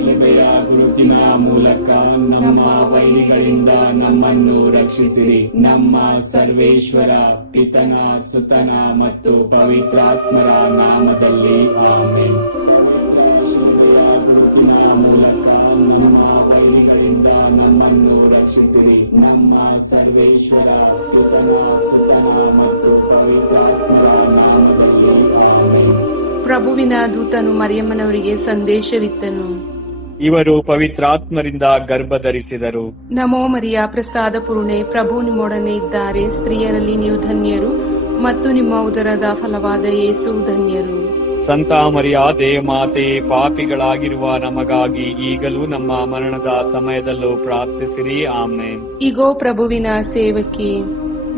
ಶಿಲುಬೆಯ ಗುರುತಿನ ಮೂಲಕ ನಮ್ಮ ವೈರಿಗಳಿಂದ ನಮ್ಮನ್ನು ರಕ್ಷಿಸಿರಿ. ನಮ್ಮ ಸರ್ವೇಶ್ವರ ಪಿತನ, ಸುತನ ಮತ್ತು ಪವಿತ್ರಾತ್ಮರ ನಾಮದಲ್ಲಿ ಆಮೆನ್. ಶಿಲುಬೆಯ ಗುರುತಿನ ಮೂಲಕ ನಮ್ಮ ವೈರಿಗಳಿಂದ ನಮ್ಮನ್ನು ರಕ್ಷಿಸಿರಿ. ನಮ್ಮ ಸರ್ವೇಶ್ವರ ಪಿತನ, ಸುತನ ಮತ್ತು ಪವಿತ್ರಾತ್ಮರ ನಾಮದಲ್ಲಿ ಆಮೆನ್. ಪ್ರಭುವಿನ ದೂತನು ಮರಿಯಮ್ಮನವರಿಗೆ ಸಂದೇಶವಿತ್ತನು. ಇವರು ಪವಿತ್ರಾತ್ಮರಿಂದ ಗರ್ಭಧರಿಸಿದರು. ನಮೋ ಮರಿಯ, ಪ್ರಸಾದ ಪೂರ್ಣೆ, ಪ್ರಭು ನಿಮ್ಮೊಡನೆ ಇದ್ದಾರೆ. ಸ್ತ್ರೀಯರಲ್ಲಿ ನೀವು ಧನ್ಯರು ಮತ್ತು ನಿಮ್ಮ ಉದರದ ಫಲವಾದ ಯೇಸು ಧನ್ಯರು. ಸಂತ ಮರಿಯಾದೆ ಮಾತೆ, ಪಾಪಿಗಳಾಗಿರುವ ನಮಗಾಗಿ ಈಗಲೂ ನಮ್ಮ ಮರಣದ ಸಮಯದಲ್ಲೂ ಪ್ರಾರ್ಥಿಸಿರಿ. ಆಮೆನ್. ಇಗೋ ಪ್ರಭುವಿನ ಸೇವಕಿ,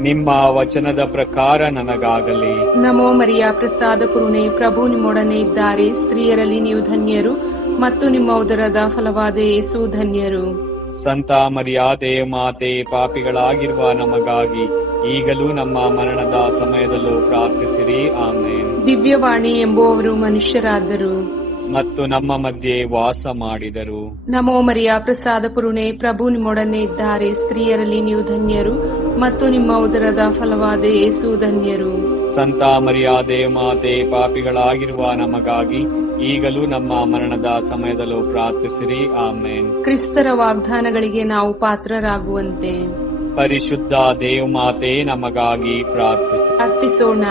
ನಿಮ್ಮ ವಚನದ ಪ್ರಕಾರ ನನಗಾಗಲಿ. ನಮೋ ಮರಿಯ, ಪ್ರಸಾದ ಪೂರ್ಣೆ, ಪ್ರಭು ನಿಮ್ಮೊಡನೆ ಇದ್ದಾರೆ. ಸ್ತ್ರೀಯರಲ್ಲಿ ನೀವು ಧನ್ಯರು ಮತ್ತು ನಿಮ್ಮ ಉದರದ ಫಲವಾದ ಯೇಸು ಧನ್ಯರು. ಸಂತ ಮರಿಯಾದೆ ಮಾತೆ, ಪಾಪಿಗಳಾಗಿರುವ ನಮಗಾಗಿ ಈಗಲೂ ನಮ್ಮ ಮರಣದ ಸಮಯದಲ್ಲೂ ಪ್ರಾರ್ಥಿಸಿರಿ. ಆಮೆನ್. ದಿವ್ಯವಾಣಿ ಎಂಬುವವರು ಮನುಷ್ಯರಾದರು ಮತ್ತು ನಮ್ಮ ಮಧ್ಯೆ ವಾಸ ಮಾಡಿದರು. ನಮೋ ಮರಿಯ, ಪ್ರಸಾದ ಪೂರ್ಣೆ, ಪ್ರಭು ನಿಮ್ಮೊಡನೆ ಇದ್ದಾರೆ. ಸ್ತ್ರೀಯರಲ್ಲಿ ನೀವು ಧನ್ಯರು ಮತ್ತು ನಿಮ್ಮ ಉದರದ ಫಲವಾದ ಯೇಸು ಧನ್ಯರು. ಸಂತ ಮರಿಯಾದೆ ಮಾತೆ, ಪಾಪಿಗಳಾಗಿರುವ ನಮಗಾಗಿ ಈಗಲೂ ನಮ್ಮ ಮರಣದ ಸಮಯದಲ್ಲೂ ಪ್ರಾರ್ಥಿಸಿರಿ. ಆಮೆನ್. ಕ್ರಿಸ್ತರ ವಾಗ್ದಾನಗಳಿಗೆ ನಾವು ಪಾತ್ರರಾಗುವಂತೆ ಪರಿಶುದ್ಧ ದೇವಮಾತೆ ನಮಗಾಗಿ ಪ್ರಾರ್ಥಿಸೋಣ.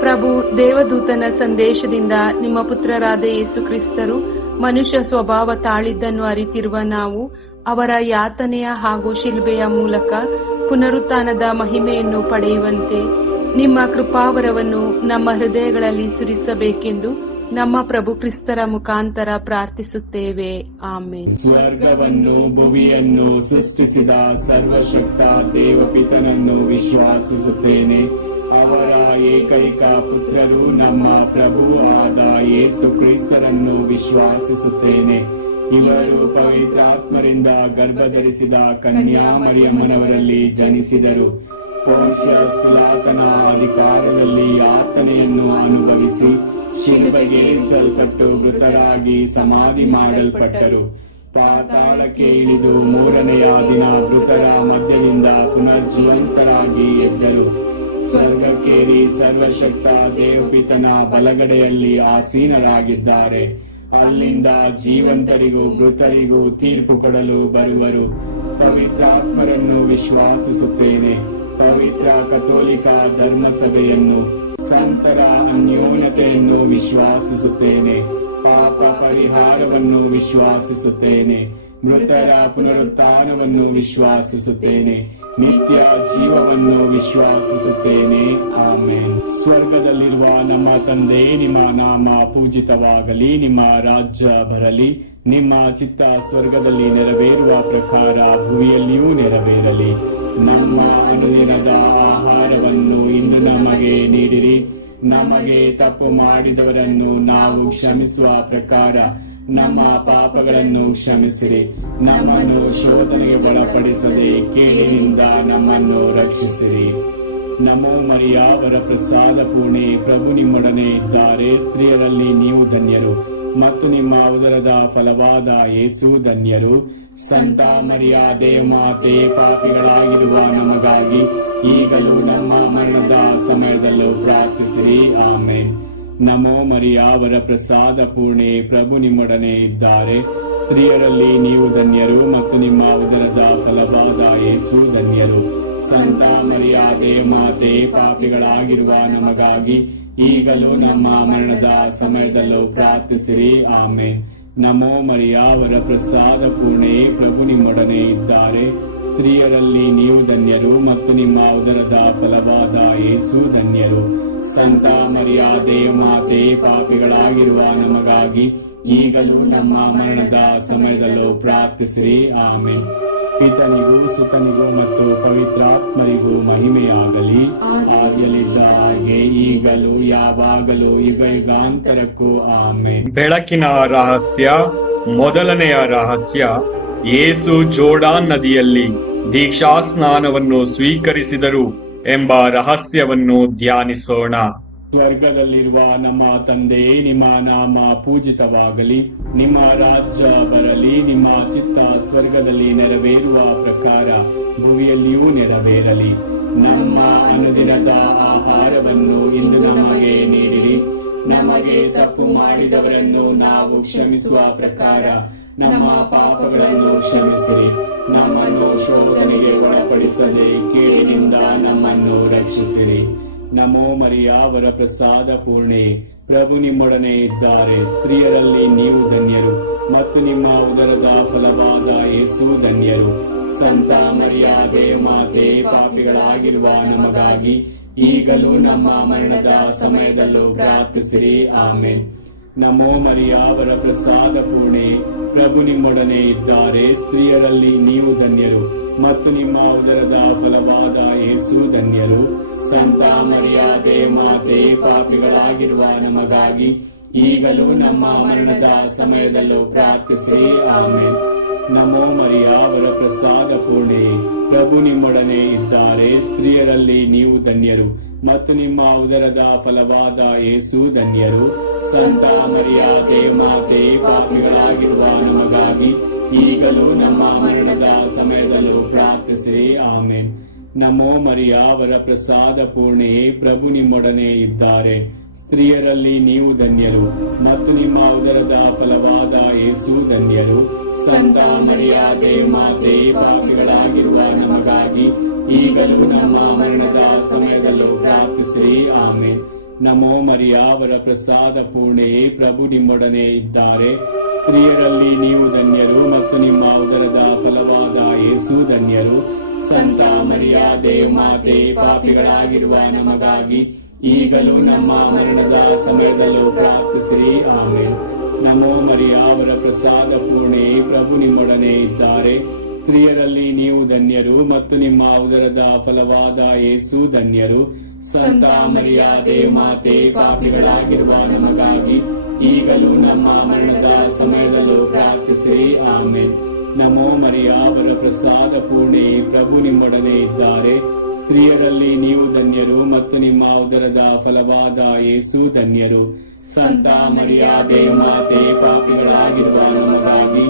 ಪ್ರಭು ದೇವದೂತನ ಸಂದೇಶದಿಂದ ನಿಮ್ಮ ಪುತ್ರರಾದ ಯೇಸು ಕ್ರಿಸ್ತರು ಮನುಷ್ಯ ಸ್ವಭಾವ ತಾಳಿದ್ದನ್ನು ಅರಿತಿರುವ ನಾವು ಅವರ ಯಾತನೆಯ ಹಾಗೂ ಶಿಲುಬೆಯ ಮೂಲಕ ಪುನರುತ್ಥಾನದ ಮಹಿಮೆಯನ್ನು ಪಡೆಯುವಂತೆ ನಿಮ್ಮ ಕೃಪಾವರವನ್ನು ನಮ್ಮ ಹೃದಯಗಳಲ್ಲಿ ಸುರಿಸಬೇಕೆಂದು ನಮ್ಮ ಪ್ರಭು ಕ್ರಿಸ್ತರ ಮುಖಾಂತರ ಪ್ರಾರ್ಥಿಸುತ್ತೇವೆ. ಆಮೆನ್. ಸ್ವರ್ಗವನ್ನು ಭುವಿಯನ್ನು ಸೃಷ್ಟಿಸಿದ ಸರ್ವಶಕ್ತ ದೇವಪಿತನನ್ನು ವಿಶ್ವಾಸಿಸುತ್ತೇನೆ. ಅವರ ಏಕೈಕ ಪುತ್ರರು ನಮ್ಮ ಪ್ರಭು ಆದ ಯೇಸು ಕ್ರಿಸ್ತರನ್ನು ವಿಶ್ವಾಸಿಸುತ್ತೇನೆ. ಇವರು ಪವಿತ್ರಾತ್ಮರಿಂದ ಗರ್ಭಧರಿಸಿದ ಕನ್ಯಾ ಮರಿಯಮ್ಮನವರಲ್ಲಿ ಜನಿಸಿದರು. ಪೋನ್ಷಿಯಸ್ ಪಿಲಾತನ ಅಧಿಕಾರದಲ್ಲಿ ಯಾತನೆಯನ್ನು ಅನುಭವಿಸಿ ಶಿಲುಬೆಗೇರಿಸಲ್ಪಟ್ಟು ಮೃತರಾಗಿ ಸಮಾಧಿ ಮಾಡಲ್ಪಟ್ಟರು. ಪಾತಾಳಕ್ಕೆ ಇಳಿದು ಮೂರನೆಯ ದಿನ ಮೃತರ ಮಧ್ಯದಿಂದ ಪುನರ್ಜೀವಂತರಾಗಿ ಎದ್ದರು. ಸ್ವರ್ಗಕ್ಕೇರಿ ಸರ್ವಶಕ್ತ ದೇವಪಿತನ ಬಲಗಡೆಯಲ್ಲಿ ಆಸೀನರಾಗಿದ್ದಾರೆ. ಅಲ್ಲಿಂದ ಜೀವಂತರಿಗೂ ಮೃತರಿಗೂ ತೀರ್ಪು ಕೊಡಲು ಬರುವರು. ಪವಿತ್ರಾತ್ಮರನ್ನು ವಿಶ್ವಾಸಿಸುತ್ತೇನೆ. ಪವಿತ್ರ ಕಥೋಲಿಕ ಧರ್ಮಸಭೆಯನ್ನು, ಸಂತರ ಅನ್ಯೋನ್ಯತೆಯನ್ನು ವಿಶ್ವಾಸಿಸುತ್ತೇನೆ. ಪಾಪ ಪರಿಹಾರವನ್ನು ವಿಶ್ವಾಸಿಸುತ್ತೇನೆ. ಮೃತರ ಪುನರುತ್ಥಾನವನ್ನು ವಿಶ್ವಾಸಿಸುತ್ತೇನೆ. ನಿತ್ಯ ಜೀವವನ್ನು ವಿಶ್ವಾಸಿಸುತ್ತೇನೆ. ಆಮೆನ್. ಸ್ವರ್ಗದಲ್ಲಿರುವ ನಮ್ಮ ತಂದೆ, ನಿಮ್ಮ ನಾಮ ಪೂಜಿತವಾಗಲಿ. ನಿಮ್ಮ ರಾಜ್ಯ ಬರಲಿ. ನಿಮ್ಮ ಚಿತ್ತ ಸ್ವರ್ಗದಲ್ಲಿ ನೆರವೇರುವ ಪ್ರಕಾರ ಭೂಮಿಯಲ್ಲಿಯೂ ನೆರವೇರಲಿ. ನಮ್ಮ ಅನುದಿನದ ಆಹಾರವನ್ನು ಇಂದು ನಮಗೆ ನೀಡಿರಿ. ನಮಗೆ ತಪ್ಪು ಮಾಡಿದವರನ್ನು ನಾವು ಕ್ಷಮಿಸುವ ಪ್ರಕಾರ ನಮ್ಮ ಪಾಪಗಳನ್ನು ಕ್ಷಮಿಸಿರಿ. ನಮ್ಮನ್ನು ಶೋಧನೆಗೆ ಒಳಪಡಿಸದೆ ಕೇಡಿನಿಂದ ನಮ್ಮನ್ನು ರಕ್ಷಿಸಿರಿ. ನಮೋ ಮರಿಯ, ಅವರ ಪ್ರಸಾದ ಪೂರ್ಣೆ, ಪ್ರಭು ನಿಮ್ಮೊಡನೆ ಇದ್ದಾರೆ. ಸ್ತ್ರೀಯರಲ್ಲಿ ನೀವು ಧನ್ಯರು ಮತ್ತು ನಿಮ್ಮ ಉದರದ ಫಲವಾದ ಯೇಸು ಧನ್ಯರು. ಸಂತ ಮರಿಯ ದೇವಮಾತೆ, ಪಾಪಿಗಳಾಗಿರುವ ನಮಗಾಗಿ ಈಗಲೂ ನಮ್ಮ ಮರಣದ ಸಮಯದಲ್ಲೂ ಪ್ರಾರ್ಥಿಸಿರಿ. ಆಮೆನ್. ನಮೋ ಮರಿಯ, ಅವರ ಪ್ರಸಾದ ಪೂರ್ಣೆ, ಪ್ರಭು ನಿಮ್ಮೊಡನೆ ಇದ್ದಾರೆ. ಸ್ತ್ರೀಯರಲ್ಲಿ ನೀವು ಧನ್ಯರು ಮತ್ತು ನಿಮ್ಮ ಉದರದ ಫಲವಾದ ಯೇಸು ಧನ್ಯರು. ಸಂತ ಮರಿಯ ದೇವಮಾತೆ, ಪಾಪಿಗಳಾಗಿರುವ ನಮಗಾಗಿ ಈಗಲೂ ನಮ್ಮ ಮರಣದ ಸಮಯದಲ್ಲೂ ಪ್ರಾರ್ಥಿಸಿರಿ. ಆಮೆನ್. ನಮೋ ಮರಿಯ, ಅವರ ಪ್ರಸಾದ ಪೂರ್ಣೆ, ಪ್ರಭು ನಿಮ್ಮೊಡನೆ ಇದ್ದಾರೆ. ಸ್ತ್ರೀಯರಲ್ಲಿ ನೀವು ಧನ್ಯರು ಮತ್ತು ನಿಮ್ಮ ಉದರದ ಫಲವಾದ ಯೇಸು ಧನ್ಯರು. ಸಂತ ಮರಿಯ ದೇವಮಾತೆ, ಪಾಪಿಗಳಾಗಿರುವ ನಮಗಾಗಿ ಈಗಲೂ ನಮ್ಮ ಮರಣದ ಸಮಯದಲ್ಲೂ ಪ್ರಾರ್ಥಿಸಿರಿ. ಆಮೆನ್. ಪಿತನಿಗೂ ಸುತನಿಗೂ ಮತ್ತು ಪವಿತ್ರಾತ್ಮರಿಗೂ ಮಹಿಮೆಯಾಗಲಿ. ಆದಿಯಲ್ಲಿದ್ದ ಹಾಗೆ ಈಗಲೂ ಯಾವಾಗಲೂ ಯುಗ ಯುಗಾಂತರಕ್ಕೂ ಆಮೆನ್. ಬೆಳಕಿನ ರಹಸ್ಯ. ಮೊದಲನೆಯ ರಹಸ್ಯ, ಯೇಸು ಜೋರ್ಡಾನ್ ನದಿಯಲ್ಲಿ ದೀಕ್ಷಾ ಸ್ನಾನವನ್ನು ಸ್ವೀಕರಿಸಿದರು ಎಂಬ ರಹಸ್ಯವನ್ನು ಧ್ಯಾನಿಸೋಣ. ಸ್ವರ್ಗದಲ್ಲಿರುವ ನಮ್ಮ ತಂದೆ, ನಿಮ್ಮ ನಾಮ ಪೂಜಿತವಾಗಲಿ, ನಿಮ್ಮ ರಾಜ್ಯ ಬರಲಿ, ನಿಮ್ಮ ಚಿತ್ತ ಸ್ವರ್ಗದಲ್ಲಿ ನೆರವೇರುವ ಪ್ರಕಾರ ಭೂಮಿಯಲ್ಲಿಯೂ ನೆರವೇರಲಿ. ನಮ್ಮ ಅನುದಿನದ ಆಹಾರವನ್ನು ಇಂದು ನಮಗೆ ನೀಡಿರಿ. ನಮಗೆ ತಪ್ಪು ಮಾಡಿದವರನ್ನು ನಾವು ಕ್ಷಮಿಸುವ ಪ್ರಕಾರ ನಮ್ಮ ಪಾಪಗಳನ್ನು ಕ್ಷಮಿಸಿರಿ. ನಮ್ಮನ್ನು ಶೋಧನೆಗೆ ಒಳಪಡಿಸದೆ ಕೇಡಿನಿಂದ ನಮ್ಮನ್ನು ರಕ್ಷಿಸಿರಿ. ನಮೋ ಮರಿಯ ವರಪ್ರಸಾದ ಪೂರ್ಣೆ, ಪ್ರಭು ನಿಮ್ಮೊಡನೆ ಇದ್ದಾರೆ. ಸ್ತ್ರೀಯರಲ್ಲಿ ನೀವು ಧನ್ಯರು ಮತ್ತು ನಿಮ್ಮ ಉದರದ ಫಲವಾದ ಯೇಸು ಧನ್ಯರು. ಸಂತ ಮರಿಯಾದೆ ಮಾತೆ, ಪಾಪಿಗಳಾಗಿರುವ ನಮಗಾಗಿ ಈಗಲೂ ನಮ್ಮ ಮರಣದ ಸಮಯದಲ್ಲೂ ಪ್ರಾರ್ಥಿಸಿರಿ. ಆಮೇನ್. ನಮೋ ಮರಿಯ ವರಪ್ರಸಾದ ಪೂರ್ಣೆ, ಪ್ರಭು ನಿಮ್ಮೊಡನೆ ಇದ್ದಾರೆ. ಸ್ತ್ರೀಯರಲ್ಲಿ ನೀವು ಧನ್ಯರು ಮತ್ತು ನಿಮ್ಮ ಉದರದ ಫಲವಾದ ಯೇಸು ಧನ್ಯರು. ಸಂತ ಮರಿಯಾದೆ ಮಾತೆ, ಪಾಪಿಗಳಾಗಿರುವ ನಮಗಾಗಿ ಈಗಲೂ ನಮ್ಮ ಮರಣದ ಸಮಯದಲ್ಲೂ ಪ್ರಾರ್ಥಿಸಿರಿ. ಆಮೇನ್. ನಮೋ ಮರಿಯ ವರಪ್ರಸಾದ ಪೂರ್ಣೆ, ಪ್ರಭು ನಿಮ್ಮೊಡನೆ ಇದ್ದಾರೆ. ಸ್ತ್ರೀಯರಲ್ಲಿ ನೀವು ಧನ್ಯರು ಮತ್ತು ನಿಮ್ಮ ಉದರದ ಫಲವಾದ ಯೇಸು ಧನ್ಯರು. ಸಂತ ಮರಿಯಾದೆ ಮಾತೆ, ಪಾಪಿಗಳಾಗಿರುವ ನಮಗಾಗಿ ಈಗಲೂ ನಮ್ಮ ಮರಣದ ಸಮಯದಲ್ಲೂ ಪ್ರಾರ್ಥಿಸಿರಿ. ಆಮೇನ್. ನಮೋ ಮರಿಯ ವರಪ್ರಸಾದ ಪೂರ್ಣೆಯೇ, ಪ್ರಭು ನಿಮ್ಮೊಡನೆ ಇದ್ದಾರೆ. ಸ್ತ್ರೀಯರಲ್ಲಿ ನೀವು ಧನ್ಯರು ಮತ್ತು ನಿಮ್ಮ ಉದರದ ಫಲವಾದ ಯೇಸು ಧನ್ಯರು. ಸಂತ ಮರಿಯಾದೆ ಮಾತೆ, ಪಾಪಿಗಳಾಗಿರುವ ನಮಗಾಗಿ ಈಗಲೂ ನಮ್ಮ ಮರಣದ ಸಮಯದಲ್ಲೂ ಪ್ರಾರ್ಥಿಸಿರಿ. ಆಮೇನ್. ನಮೋ ಮರಿಯ ವರಪ್ರಸಾದ ಪೂರ್ಣೆಯೇ, ಪ್ರಭು ನಿಮ್ಮೊಡನೆ ಇದ್ದಾರೆ. ಸ್ತ್ರೀಯರಲ್ಲಿ ನೀವು ಧನ್ಯರು ಮತ್ತು ನಿಮ್ಮ ಉದರದ ಫಲವಾದ ಯೇಸು ಧನ್ಯರು. ಸಂತ ಮರಿಯಾದೆ ಮಾತೆ, ಪಾಪಿಗಳಾಗಿರುವ ನಮಗಾಗಿ ಈಗಲೂ ನಮ್ಮ ಮರಣದ ಸಮಯದಲ್ಲೂ ಪ್ರಾರ್ಥಿಸಿರಿ. ಆಮೇನ್. ನಮೋ ಮರಿಯ ವರಪ್ರಸಾದ ಪೂರ್ಣೆ, ಪ್ರಭು ನಿಮ್ಮೊಡನೆ ಇದ್ದಾರೆ. ಸ್ತ್ರೀಯರಲ್ಲಿ ನೀವು ಧನ್ಯರು ಮತ್ತು ನಿಮ್ಮ ಉದರದ ಫಲವಾದ ಯೇಸು ಧನ್ಯರು. ಸಂತ ಮರಿಯಾದೆ ಮಾತೆ, ಪಾಪಿಗಳಾಗಿರುವ ನಮಗಾಗಿ ಈಗಲೂ ನಮ್ಮ ಮರಣದ ಸಮಯದಲ್ಲೂ ಪ್ರಾರ್ಥಿಸಿರಿ. ಆಮೇನ್. ನಮೋ ಮರಿಯ ವರಪ್ರಸಾದ ಪೂರ್ಣೆ, ಪ್ರಭು ನಿಮ್ಮೊಡನೆ ಇದ್ದಾರೆ. ಸ್ತ್ರೀಯರಲ್ಲಿ ನೀವು ಧನ್ಯರು ಮತ್ತು ನಿಮ್ಮ ಉದರದ ಫಲವಾದ ಯೇಸು ಧನ್ಯರು. ಸಂತ ಮರಿಯಾದೆ ಮಾತೆ, ಪಾಪಿಗಳಾಗಿರುವ ನಮಗಾಗಿ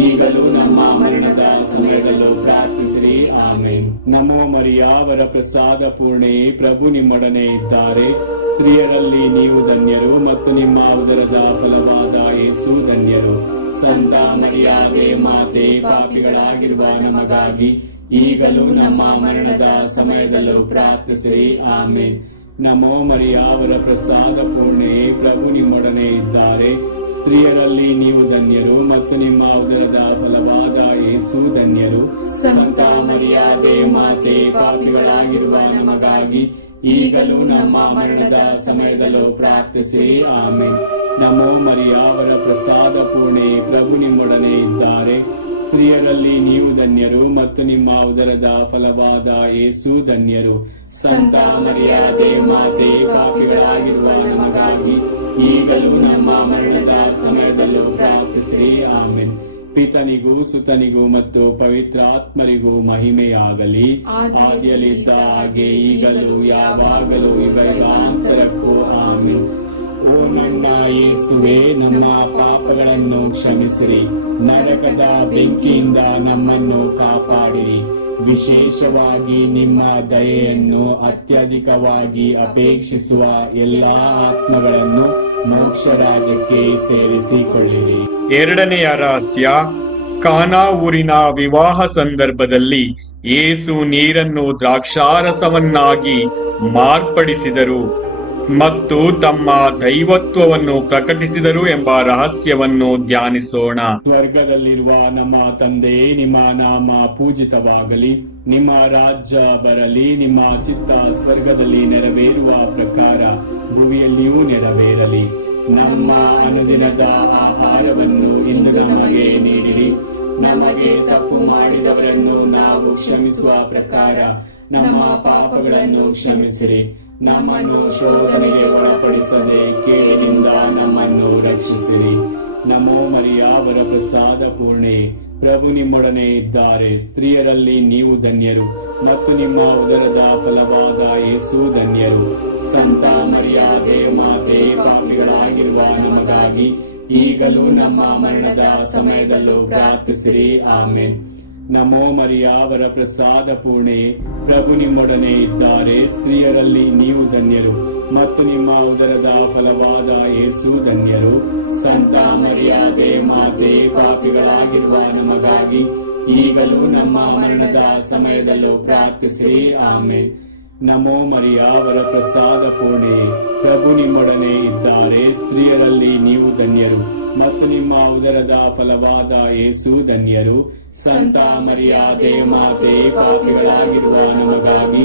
ಈಗಲೂ ನಮ್ಮ ಮರಣದ ಸಮಯದಲ್ಲೂ ಪ್ರಾರ್ಥಿಸಿರಿ. ಆಮೇನ್. ನಮೋ ಮರಿಯ ವರಪ್ರಸಾದ ಪೂರ್ಣೆ, ಪ್ರಭು ನಿಮ್ಮೊಡನೆ ಇದ್ದಾರೆ. ಸ್ತ್ರೀಯರಲ್ಲಿ ನೀವು ಧನ್ಯರು ಮತ್ತು ನಿಮ್ಮ ಉದರದ ಫಲವಾದ ಯೇಸು ಧನ್ಯರು. ಸಂತ ಮರಿಯಾದೆ ಮಾತೆ, ಪಾಪಿಗಳಾಗಿರುವ ನಮಗಾಗಿ ಈಗಲೂ ನಮ್ಮ ಮರಣದ ಸಮಯದಲ್ಲೂ ಪ್ರಾರ್ಥಿಸಿರಿ. ಆಮೇನ್. ನಮೋ ಮರಿಯ ವರಪ್ರಸಾದ ಪೂರ್ಣೆ, ಪ್ರಭು ನಿಮ್ಮೊಡನೆ ಇದ್ದಾರೆ. ಸ್ತ್ರೀಯರಲ್ಲಿ ನೀವು ಧನ್ಯರು ಮತ್ತು ನಿಮ್ಮ ಉದರದ ಫಲವಾದ ಯೇಸು ಧನ್ಯರು. ಸಂತ ಮರಿಯಾದೆ ಮಾತೆ, ಪಾಪಿಗಳಾಗಿರುವ ನಮಗಾಗಿ ಈಗಲೂ ನಮ್ಮ ಮರಣದ ಸಮಯದಲ್ಲೂ ಪ್ರಾರ್ಥಿಸಿರಿ. ಆಮೇನ್. ನಮೋ ಮರಿಯ ವರಪ್ರಸಾದ ಪೂರ್ಣೆ, ಪ್ರಭು ನಿಮ್ಮೊಡನೆ ಇದ್ದಾರೆ. ಸ್ತ್ರೀಯರಲ್ಲಿ ನೀವು ಧನ್ಯರು ಮತ್ತು ನಿಮ್ಮ ಉದರದ ಫಲವಾದ ಯೇಸು ಧನ್ಯರು. ಸಂತ ಮರಿಯಾದೆ ಮಾತೆ, ಪಾಪಿಗಳಾಗಿರುವ ನಮಗಾಗಿ ಈಗಲೂ ನಮ್ಮ ಮರಣದ ಸಮಯದಲ್ಲೂ ಪ್ರಾರ್ಥಿಸಿರಿ. ಆಮೇನ್. ಪಿತನಿಗೂ ಸುತನಿಗೂ ಮತ್ತು ಪವಿತ್ರಾತ್ಮರಿಗೂ ಮಹಿಮೆಯಾಗಲಿ. ಆದಿಯಲ್ಲಿದ್ದ ಹಾಗೆ ಈಗಲೂ ಯಾವಾಗಲೂ ಯುಗಾಂತರಕ್ಕೂ. ಆಮೇನ್. ಓ ನನ್ನ ಯೇಸುವೆ, ನಮ್ಮ ಪಾಪಗಳನ್ನು ಕ್ಷಮಿಸಿರಿ. ನರಕದ ಬೆಂಕಿಯಿಂದ ನಮ್ಮನ್ನು ಕಾಪಾಡಿರಿ. ವಿಶೇಷವಾಗಿ ನಿಮ್ಮ ದಯೆಯನ್ನು ಅತ್ಯಧಿಕವಾಗಿ ಅಪೇಕ್ಷಿಸುವ ಎಲ್ಲಾ ಆತ್ಮಗಳನ್ನು ಮೋಕ್ಷ ರಾಜ್ಯಕ್ಕೆ ಸೇರಿಸಿಕೊಳ್ಳಿರಿ. ಎರಡನೆಯ ರಹಸ್ಯ, ಕಾನಾ ಊರಿನ ವಿವಾಹ ಸಂದರ್ಭದಲ್ಲಿ ಯೇಸು ನೀರನ್ನು ದ್ರಾಕ್ಷಾರಸವನ್ನಾಗಿ ಮಾರ್ಪಡಿಸಿದರು ಮತ್ತು ತಮ್ಮ ದೈವತ್ವವನ್ನು ಪ್ರಕಟಿಸಿದರು ಎಂಬ ರಹಸ್ಯವನ್ನು ಧ್ಯಾನಿಸೋಣ. ಸ್ವರ್ಗದಲ್ಲಿರುವ ನಮ್ಮ ತಂದೆ, ನಿಮ್ಮ ನಾಮ ಪೂಜಿತವಾಗಲಿ. ನಿಮ್ಮ ರಾಜ್ಯ ಬರಲಿ. ನಿಮ್ಮ ಚಿತ್ತ ಸ್ವರ್ಗದಲ್ಲಿ ನೆರವೇರುವ ಪ್ರಕಾರ ಭೂಮಿಯಲ್ಲಿಯೂ ನೆರವೇರಲಿ. ನಮ್ಮ ಅನುದಿನದ ಆಹಾರವನ್ನು ಇಂದು ನಮಗೆ ನೀಡಿರಿ. ನಮಗೆ ತಪ್ಪು ಮಾಡಿದವರನ್ನು ನಾವು ಕ್ಷಮಿಸುವ ಪ್ರಕಾರ ನಮ್ಮ ಪಾಪಗಳನ್ನು ಕ್ಷಮಿಸಿರಿ. ನಮ್ಮನ್ನು ಶೋಧನೆಗೆ ಒಳಪಡಿಸದೆ ಕೇಡಿನಿಂದ ನಮ್ಮನ್ನು ರಕ್ಷಿಸಿರಿ. ನಮೋ ಮರಿಯ ವರಪ್ರಸಾದ ಪೂರ್ಣೆ, ಪ್ರಭು ನಿಮ್ಮೊಡನೆ ಇದ್ದಾರೆ. ಸ್ತ್ರೀಯರಲ್ಲಿ ನೀವು ಧನ್ಯರು ಮತ್ತು ನಿಮ್ಮ ಉದರದ ಫಲವಾದ ಯೇಸು ಧನ್ಯರು. ಸಂತ ಮರಿಯಾದೆ ಮಾತೆ, ಪಾಪಿಗಳಾಗಿರುವ ನಮಗಾಗಿ ಈಗಲೂ ನಮ್ಮ ಮರಣದ ಸಮಯದಲ್ಲೂ ಪ್ರಾರ್ಥಿಸಿರಿ. ಆಮೆನ್. ನಮೋ ಮರಿಯ, ವರ ಪ್ರಸಾದ ಪೂರ್ಣೆ, ಪ್ರಭು ನಿಮ್ಮೊಡನೆ ಇದ್ದಾರೆ. ಸ್ತ್ರೀಯರಲ್ಲಿ ನೀವು ಧನ್ಯರು ಮತ್ತು ನಿಮ್ಮ ಉದರದ ಫಲವಾದ ಯೇಸು ಧನ್ಯರು. ಸಂತ ಮರಿಯಾದೆ ಮಾತೆ, ಪಾಪಿಗಳಾಗಿರುವ ನಮಗಾಗಿ ಈಗಲೂ ನಮ್ಮ ಮರಣದ ಸಮಯದಲ್ಲೂ ಪ್ರಾರ್ಥಿಸಿರಿ. ಆಮೆನ್. ನಮೋ ಮರಿಯ, ವರ ಪ್ರಸಾದ ಪೂರ್ಣೆ, ಪ್ರಭು ನಿಮ್ಮೊಡನೆ ಇದ್ದಾರೆ. ಸ್ತ್ರೀಯರಲ್ಲಿ ನೀವು ಧನ್ಯರು ಮತ್ತು ನಿಮ್ಮ ಉದರದ ಫಲವಾದ ಯೇಸು ಧನ್ಯರು. ಸಂತ ಮರಿಯಾದೆ ಮಾತೆ, ಪಾಪಿಗಳಾಗಿರುವ ನಮಗಾಗಿ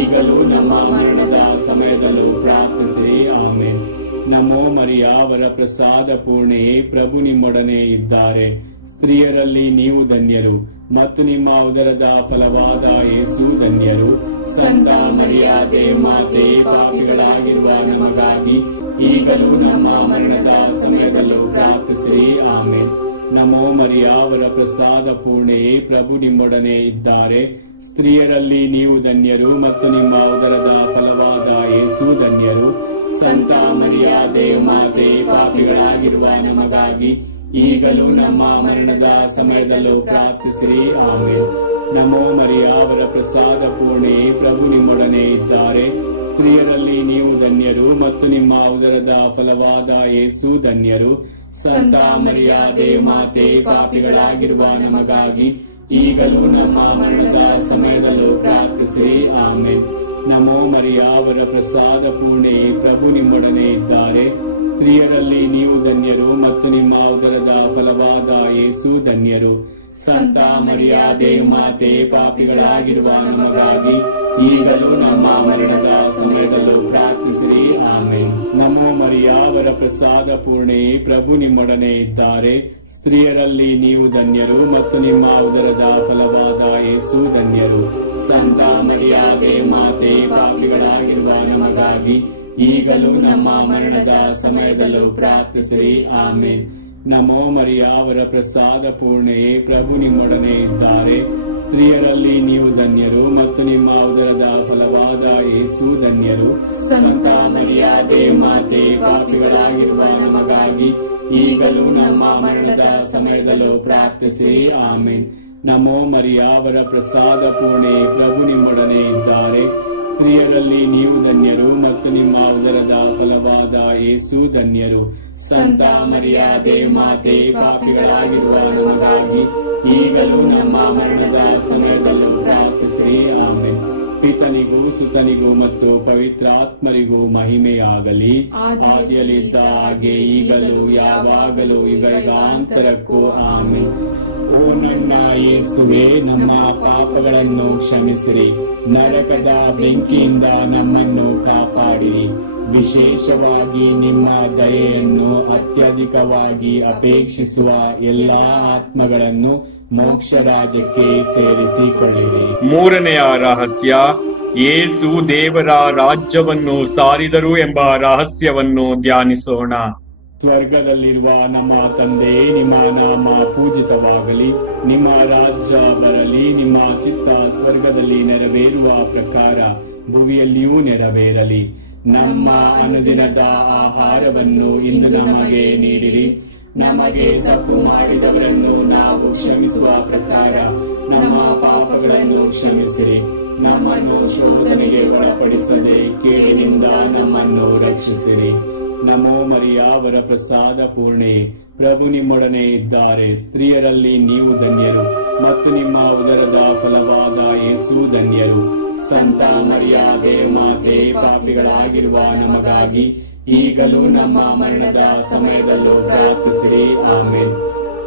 ಈಗಲೂ ನಮ್ಮ ಮರಣದ ಸಮಯದಲ್ಲೂ ಪ್ರಾರ್ಥಿಸಿರಿ. ಆಮೆನ್. ನಮೋ ಮರಿಯ, ವರ ಪ್ರಸಾದ ಪೂರ್ಣೆ, ಪ್ರಭು ನಿಮ್ಮೊಡನೆ ಇದ್ದಾರೆ. ಸ್ತ್ರೀಯರಲ್ಲಿ ನೀವು ಧನ್ಯರು ಮತ್ತು ನಿಮ್ಮ ಉದರದ ಫಲವಾದ ಯೇಸು ಧನ್ಯರು. ಸಂತ ಮರಿಯಾದೆ ಮಾತೆ, ಪಾಪಿಗಳಾಗಿರುವ ನಮಗಾಗಿ ಈಗಲೂ ನಮ್ಮ ಮರಣದ ಸಮಯದಲ್ಲೂ ಪ್ರಾರ್ಥಿಸಿರಿ. ಆಮೆನ್. ನಮೋ ಮರಿಯ, ವರ ಪ್ರಸಾದ ಪೂರ್ಣೆ, ಪ್ರಭು ನಿಮ್ಮೊಡನೆ ಇದ್ದಾರೆ. ಸ್ತ್ರೀಯರಲ್ಲಿ ನೀವು ಧನ್ಯರು ಮತ್ತು ನಿಮ್ಮ ಉದರದ ಫಲವಾದ ಯೇಸು ಧನ್ಯರು. ಸಂತ ಮರಿಯಾದೆ ಮಾತೆ, ಪಾಪಿಗಳಾಗಿರುವ ನಮಗಾಗಿ ಈಗಲೂ ನಮ್ಮ ಮರಣದ ಸಮಯದಲ್ಲೂ ಪ್ರಾರ್ಥಿಸಿರಿ. ಆಮೆನ್. ನಮೋ ಮರಿಯ, ವರ ಪ್ರಸಾದ ಪೂರ್ಣೆ, ಪ್ರಭು ನಿಮ್ಮೊಡನೆ ಇದ್ದಾರೆ. ಸ್ತ್ರೀಯರಲ್ಲಿ ನೀವು ಧನ್ಯರು ಮತ್ತು ನಿಮ್ಮ ಉದರದ ಫಲವಾದ ಯೇಸು ಧನ್ಯರು. ಸಂತ ಮರಿಯಾದೆ ಮಾತೆ, ಪಾಪಿಗಳಾಗಿರುವ ನಮಗಾಗಿ ಈಗಲೂ ನಮ್ಮ ಮರಣದ ಸಮಯದಲ್ಲೂ ಪ್ರಾರ್ಥಿಸಿರಿ. ಆಮೆನ್. ನಮೋ ಮರಿಯ, ವರ ಪ್ರಸಾದ ಪೂರ್ಣೆ, ಪ್ರಭು ನಿಮ್ಮೊಡನೆ ಇದ್ದಾರೆ. ಸ್ತ್ರೀಯರಲ್ಲಿ ನೀವು ಧನ್ಯರು ಮತ್ತು ನಿಮ್ಮ ಉದರದ ಫಲವಾದ ಯೇಸು ಧನ್ಯರು. ಸಂತ ಮರಿಯಾದೆ ಮಾತೆ, ಪಾಪಿಗಳಾಗಿರುವ ನಮಗಾಗಿ ಈಗಲೂ ನಮ್ಮ ಮರಣದ ಸಮಯದಲ್ಲೂ ಪ್ರಾರ್ಥಿಸಿರಿ. ಆಮೆನ್. ನಮೋ ಮರಿಯ, ವರ ಪ್ರಸಾದ ಪೂರ್ಣೆ, ಪ್ರಭು ನಿಮ್ಮೊಡನೆ ಇದ್ದಾರೆ. ಸ್ತ್ರೀಯರಲ್ಲಿ ನೀವು ಧನ್ಯರು ಮತ್ತು ನಿಮ್ಮ ಉದರದ ಫಲವಾದ ಯೇಸು ಧನ್ಯರು. ಸಂತ ಮರಿಯಾದೆ ಮಾತೆ, ಪಾಪಿಗಳಾಗಿರುವ ನಮಗಾಗಿ ಈಗಲೂ ನಮ್ಮ ಮರಣದ ಸಮಯದಲ್ಲೂ ಪ್ರಾರ್ಥಿಸಿರಿ. ಆಮೆನ್. ನಮೋ ಮರಿಯ, ವರ ಪ್ರಸಾದ ಪೂರ್ಣೆ, ಪ್ರಭು ನಿಮ್ಮೊಡನೆ ಇದ್ದಾರೆ. ಸ್ತ್ರೀಯರಲ್ಲಿ ನೀವು ಧನ್ಯರು ಮತ್ತು ನಿಮ್ಮ ಉದರದ ಫಲವಾದ ಯೇಸು ಧನ್ಯರು. ಸಂತ ಮರಿಯಾದೆ ಮಾತೆ, ಪಾಪಿಗಳಾಗಿರುವ ನಮಗಾಗಿ ಈಗಲೂ ನಮ್ಮ ಮರಣದ ಸಮಯದಲ್ಲೂ ಪ್ರಾರ್ಥಿಸಿರಿ. ಆಮೆನ್. ನಮೋ ಮರಿಯ, ವರ ಪ್ರಸಾದ ಪೂರ್ಣೆ, ಪ್ರಭು ನಿಮ್ಮೊಡನೆ ಇದ್ದಾರೆ. ಸ್ತ್ರೀಯರಲ್ಲಿ ನೀವು ಧನ್ಯರು ಮತ್ತು ನಿಮ್ಮ ಉದರದ ಫಲವಾದ ಯೇಸು ಧನ್ಯರು. ಸಂತ ಮರಿಯಾದೆ ಮಾತೆ, ಪಾಪಿಗಳಾಗಿರುವ ನಮಗಾಗಿ ಈಗಲೂ ನಮ್ಮ ಮರಣದ ಸಮಯದಲ್ಲೂ ಪ್ರಾರ್ಥಿಸಿರಿ. ಆಮೆನ್. ಪಿತನಿಗೂ ಸುತನಿಗೂ ಮತ್ತು ಪವಿತ್ರಾತ್ಮರಿಗೂ ಮಹಿಮೆಯಾಗಲಿ. ಆದಿಯಲ್ಲಿದ್ದ ಹಾಗೆ ಈಗಲೂ ಯಾವಾಗಲೂ ಯುಗಾಂತರಕ್ಕೂ. ಆಮೆನ್. ಓ ನನ್ನ ಯೇಸುವೆ, ನಮ್ಮ ಪಾಪಗಳನ್ನು ಕ್ಷಮಿಸಿರಿ, ನರಕದ ಬೆಂಕಿಯಿಂದ ನಮ್ಮನ್ನು ಕಾಪಾಡಿರಿ. ವಿಶೇಷವಾಗಿ ನಿಮ್ಮ ದಯೆಯನ್ನು ಅತ್ಯಧಿಕವಾಗಿ ಅಪೇಕ್ಷಿಸುವ ಎಲ್ಲಾ ಆತ್ಮಗಳನ್ನು ಮೋಕ್ಷ ರಾಜ್ಯಕ್ಕೆ ಸೇರಿಸಿಕೊಳ್ಳಿರಿ. ಮೂರನೆಯ ರಹಸ್ಯ, ಯೇಸು ದೇವರ ರಾಜ್ಯವನ್ನು ಸಾರಿದರು ಎಂಬ ರಹಸ್ಯವನ್ನು ಧ್ಯಾನಿಸೋಣ. ಸ್ವರ್ಗದಲ್ಲಿರುವ ನಮ್ಮ ತಂದೆ, ನಿಮ್ಮ ನಾಮ ಪೂಜಿತವಾಗಲಿ, ನಿಮ್ಮ ರಾಜ್ಯ ಬರಲಿ, ನಿಮ್ಮ ಚಿತ್ತ ಸ್ವರ್ಗದಲ್ಲಿ ನೆರವೇರುವ ಪ್ರಕಾರ ಭುವಿಯಲ್ಲಿಯೂ ನೆರವೇರಲಿ. ನಮ್ಮ ಅನುದಿನದ ಆಹಾರವನ್ನು ಇಂದು ನಮಗೆ ನೀಡಿರಿ. ನಮಗೆ ತಪ್ಪು ಮಾಡಿದವರನ್ನು ನಾವು ಕ್ಷಮಿಸುವ ಪ್ರಕಾರ ನಮ್ಮ ಪಾಪಗಳನ್ನು ಕ್ಷಮಿಸಿರಿ. ನಮ್ಮನ್ನು ಶೋಧನೆಗೆ ಒಳಪಡಿಸದೆ ಕೇಡಿನಿಂದ ನಮ್ಮನ್ನು ರಕ್ಷಿಸಿರಿ. ನಮೋ ಮರಿಯ, ವರ ಪ್ರಸಾದ ಪೂರ್ಣೆ, ಪ್ರಭು ನಿಮ್ಮೊಡನೆ ಇದ್ದಾರೆ. ಸ್ತ್ರೀಯರಲ್ಲಿ ನೀವು ಧನ್ಯರು ಮತ್ತು ನಿಮ್ಮ ಉದರದ ಫಲವಾದ ಯೇಸು ಧನ್ಯರು. ಸಂತ ಮರಿಯಾದೆ ಮಾತೆ, ಪಾಪಿಗಳಾಗಿರುವ ನಮಗಾಗಿ ಈಗಲೂ ನಮ್ಮ ಮರಣದ ಸಮಯದಲ್ಲೂ ಪ್ರಾರ್ಥಿಸಿರಿ. ಆಮೆನ್.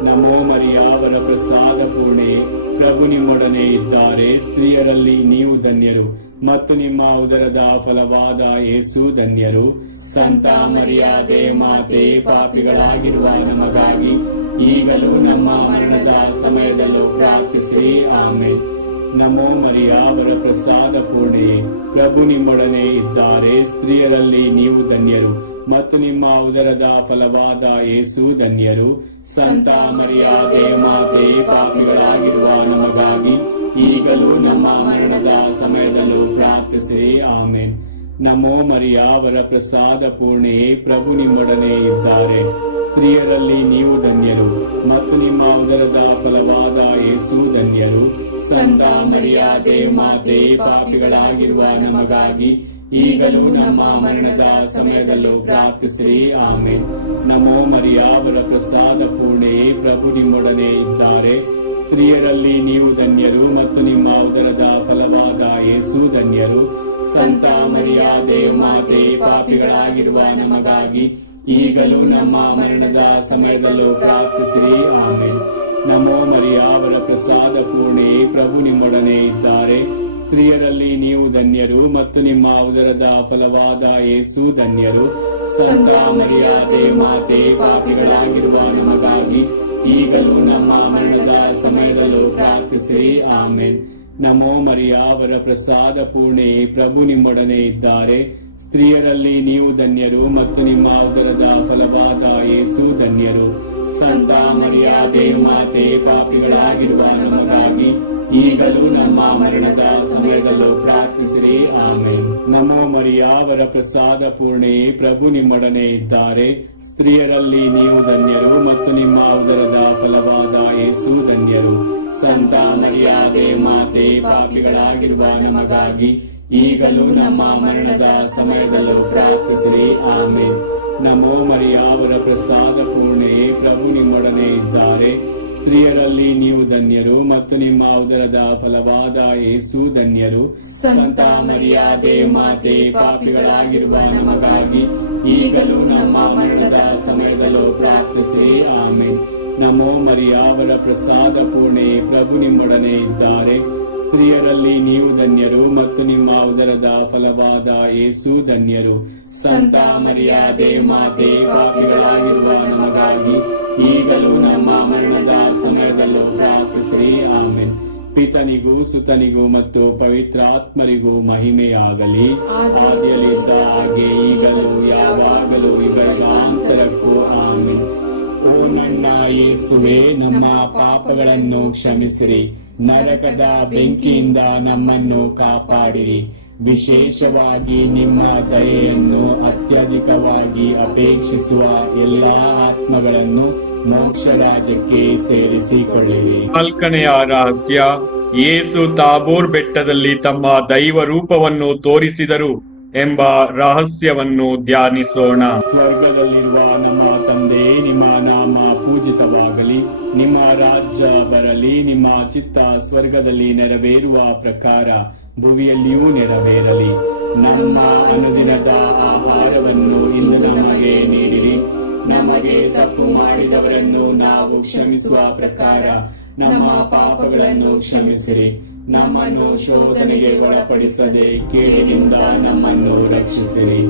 ನಮೋ ಮರಿಯ, ವರ ಪ್ರಸಾದ ಪೂರ್ಣೆ, ಪ್ರಭು ನಿಮ್ಮೊಡನೆ ಇದ್ದಾರೆ. ಸ್ತ್ರೀಯರಲ್ಲಿ ನೀವು ಧನ್ಯರು ಮತ್ತು ನಿಮ್ಮ ಉದರದ ಫಲವಾದ ಯೇಸು ಧನ್ಯರು. ಸಂತ ಮರಿಯಾದೆ ಮಾತೆ, ಪಾಪಿಗಳಾಗಿರುವ ನಮಗಾಗಿ ಈಗಲೂ ನಮ್ಮ ಮರಣದ ಸಮಯದಲ್ಲೂ ಪ್ರಾರ್ಥಿಸಿರಿ. ಆಮೆನ್. ನಮೋ ಮರಿಯ, ವರ ಪ್ರಸಾದ ಪೂರ್ಣೆ, ಪ್ರಭು ನಿಮ್ಮೊಡನೆ ಇದ್ದಾರೆ. ಸ್ತ್ರೀಯರಲ್ಲಿ ನೀವು ಧನ್ಯರು ಮತ್ತು ನಿಮ್ಮ ಉದರದ ಫಲವಾದ ಯೇಸು ಧನ್ಯರು. ಸಂತ ಮರಿಯಾದೆ ಮಾತೆ, ಪಾಪಿಗಳಾಗಿರುವ ನಮಗಾಗಿ ಈಗಲೂ ನಮ್ಮ ಮರಣದ ಸಮಯದಲ್ಲೂ ಪ್ರಾರ್ಥಿಸಿರಿ. ಆಮೆನ್. ನಮೋ ಮರಿಯ ವರ ಪ್ರಸಾದ ಪೂರ್ಣೆಯೇ, ಪ್ರಭು ನಿಮ್ಮೊಡನೆ ಇದ್ದಾರೆ. ಸ್ತ್ರೀಯರಲ್ಲಿ ನೀವು ಧನ್ಯರು ಮತ್ತು ನಿಮ್ಮ ಉದರದ ಫಲವಾದ ಯೇಸು ಧನ್ಯರು. ಸಂತ ಮರಿಯ ದೇವಮಾತೆ, ಪಾಪಿಗಳಾಗಿರುವ ನಮಗಾಗಿ ಈಗಲೂ ನಮ್ಮ ಮರಣದ ಸಮಯದಲ್ಲೂ ಪ್ರಾರ್ಥಿಸಿರಿ. ಆಮೆನ್. ನಮೋ ಮರಿಯ ವರ ಪ್ರಸಾದ ಪೂರ್ಣೆಯೇ, ಪ್ರಭು ನಿಮ್ಮೊಡನೆ ಇದ್ದಾರೆ. ಸ್ತ್ರೀಯರಲ್ಲಿ ನೀವು ಧನ್ಯರು ಮತ್ತು ನಿಮ್ಮ ಉದರದ ಫಲವಾದ ಯೇಸು ಧನ್ಯರು. ಸಂತ ಮರಿಯ ದೇವಮಾತೆ, ಪಾಪಿಗಳಾಗಿರುವ ನಮಗಾಗಿ ಈಗಲೂ ನಮ್ಮ ಮರಣದ ಸಮಯದಲ್ಲೂ ಪ್ರಾರ್ಥಿಸಿರಿ. ಆಮೆನ್. ನಮೋ ಮರಿಯ ವರ ಪ್ರಸಾದ ಪೂರ್ಣೆಯೇ, ಪ್ರಭು ನಿಮ್ಮೊಡನೆ ಇದ್ದಾರೆ. ಸ್ತ್ರೀಯರಲ್ಲಿ ನೀವು ಧನ್ಯರು ಮತ್ತು ನಿಮ್ಮ ಉದರದ ಫಲವಾದ ಯೇಸು ಧನ್ಯರು. ಸಂತ ಮರಿಯ ದೇವಮಾತೆ, ಪಾಪಿಗಳಾಗಿರುವ ನಮಗಾಗಿ ಈಗಲೂ ನಮ್ಮ ಮರಣದ ಸಮಯದಲ್ಲೂ ಪ್ರಾರ್ಥಿಸಿರಿ. ಆಮೆನ್. ನಮೋ ಮರಿಯ ವರ ಪ್ರಸಾದ ಪೂರ್ಣೆಯೇ, ಪ್ರಭು ನಿಮ್ಮೊಡನೆ ಇದ್ದಾರೆ. ಸ್ತ್ರೀಯರಲ್ಲಿ ನೀವು ಧನ್ಯರು ಮತ್ತು ನಿಮ್ಮ ಉದರದ ಫಲವಾದ ಯೇಸು ಧನ್ಯರು. ಸಂತ ಮರಿಯ ದೇವಮಾತೆ, ಪಾಪಿಗಳಾಗಿರುವ ನಮಗಾಗಿ ಈಗಲೂ ನಮ್ಮ ಮರಣದ ಸಮಯದಲ್ಲೂ ಪ್ರಾರ್ಥಿಸಿರಿ. ಆಮೆನ್. ನಮೋ ಮರಿಯ ವರ ಪ್ರಸಾದ ಪೂರ್ಣೆಯೇ, ಪ್ರಭು ನಿಮ್ಮೊಡನೆ ಇದ್ದಾರೆ. ಸ್ತ್ರೀಯರಲ್ಲಿ ನೀವು ಧನ್ಯರು ಮತ್ತು ನಿಮ್ಮ ಉದರದ ಫಲವಾದ ಯೇಸು ಧನ್ಯರು. ಸಂತ ಮರಿಯ ದೇವಮಾತೆ, ಪಾಪಿಗಳಾಗಿರುವ ನಮಗಾಗಿ ಈಗಲೂ ನಮ್ಮ ಮರಣದ ಸಮಯದಲ್ಲೂ ಪ್ರಾರ್ಥಿಸಿರಿ. ಆಮೆನ್. ನಮೋ ಮರಿಯ ವರ ಪ್ರಸಾದ ಪೂರ್ಣೆಯೇ, ಪ್ರಭು ನಿಮ್ಮೊಡನೆ ಇದ್ದಾರೆ. ಸ್ತ್ರೀಯರಲ್ಲಿ ನೀವು ಧನ್ಯರು ಮತ್ತು ನಿಮ್ಮ ಉದರದ ಫಲವಾದ ಯೇಸು ಧನ್ಯರು. ಸಂತ ಮರಿಯ ದೇವಮಾತೆ, ಪಾಪಿಗಳಾಗಿರುವ ನಮಗಾಗಿ ಈಗಲೂ ನಮ್ಮ ಮರಣದ ಸಮಯದಲ್ಲೂ ಪ್ರಾರ್ಥಿಸಿರಿ. ಆಮೆನ್. ನಮೋ ಮರಿಯ ವರ ಪ್ರಸಾದ ಪೂರ್ಣೆಯೇ, ಪ್ರಭು ನಿಮ್ಮೊಡನೆ ಇದ್ದಾರೆ. ಸ್ತ್ರೀಯರಲ್ಲಿ ನೀವು ಧನ್ಯರು ಮತ್ತು ನಿಮ್ಮ ಉದರದ ಫಲವಾದ ಯೇಸು ಧನ್ಯರು. ಸಂತ ಮರಿಯ ದೇವಮಾತೆ, ಪಾಪಿಗಳಾಗಿರುವ ನಮಗಾಗಿ ಈಗಲೂ ನಮ್ಮ ಮರಣದ ಸಮಯದಲ್ಲೂ ಪ್ರಾರ್ಥಿಸಿರಿ. ಆಮೆನ್. ಪಿತನಿಗೂ ಸುತನಿಗೂ ಮತ್ತು ಪವಿತ್ರಾತ್ಮರಿಗೂ ಮಹಿಮೆಯಾಗಲಿ. ಆದಿಯಲ್ಲಿದ್ದ ಹಾಗೆ ಈಗಲೂ ಯಾವಾಗಲೂ ಯುಗಾಂತರಕ್ಕೂ. ಆಮೆನ್. ಓ ನನ್ನ ಯೇಸುವೆ, ನಮ್ಮ ಪಾಪಗಳನ್ನು ಕ್ಷಮಿಸಿರಿ, ನರಕದ ಬೆಂಕಿಯಿಂದ ನಮ್ಮನ್ನು ಕಾಪಾಡಿರಿ. ವಿಶೇಷವಾಗಿ ನಿಮ್ಮ ದಯೆಯನ್ನು ಅತ್ಯಧಿಕವಾಗಿ ಅಪೇಕ್ಷಿಸುವ ಎಲ್ಲಾ ಆತ್ಮಗಳನ್ನು ಮೋಕ್ಷ ರಾಜ್ಯಕ್ಕೆ ಸೇರಿಸಿಕೊಳ್ಳಿರಿ. 4ನೆಯ ರಹಸ್ಯ, ಯೇಸು ತಾಬೋರ್ ಬೆಟ್ಟದಲ್ಲಿ ತಮ್ಮ ದೈವ ರೂಪವನ್ನು ತೋರಿಸಿದರು ಎಂಬ ರಹಸ್ಯವನ್ನು ಧ್ಯಾನಿಸೋಣ. ಸ್ವರ್ಗದಲ್ಲಿರುವ ನಮ್ಮ ತಂದೆ, ನಿಮ್ಮ ನಾಮ ಪೂಜಿತವಾಗಲಿ, ನಿಮ್ಮ ರಾಜ್ಯ ಬರಲಿ, ನಿಮ್ಮ ಚಿತ್ತ ಸ್ವರ್ಗದಲ್ಲಿ ನೆರವೇರುವ ಪ್ರಕಾರ ಭುವಿಯಲ್ಲಿಯೂ ನೆರವೇರಲಿ. ನಮ್ಮ ಅನುದಿನದ ಆಹಾರವನ್ನು ಇಂದು ನಮಗೆ ನೀಡಿರಿ. ನಮಗೆ ತಪ್ಪು ಮಾಡಿದವರನ್ನು ನಾವು ಕ್ಷಮಿಸುವ ಪ್ರಕಾರ ನಮ್ಮ ಪಾಪಗಳನ್ನು ಕ್ಷಮಿಸಿರಿ. ನಮ್ಮನ್ನು ಶೋಧನೆಗೆ ಒಳಪಡಿಸದೆ ಕೇಡಿನಿಂದ ನಮ್ಮನ್ನು ರಕ್ಷಿಸಿರಿ.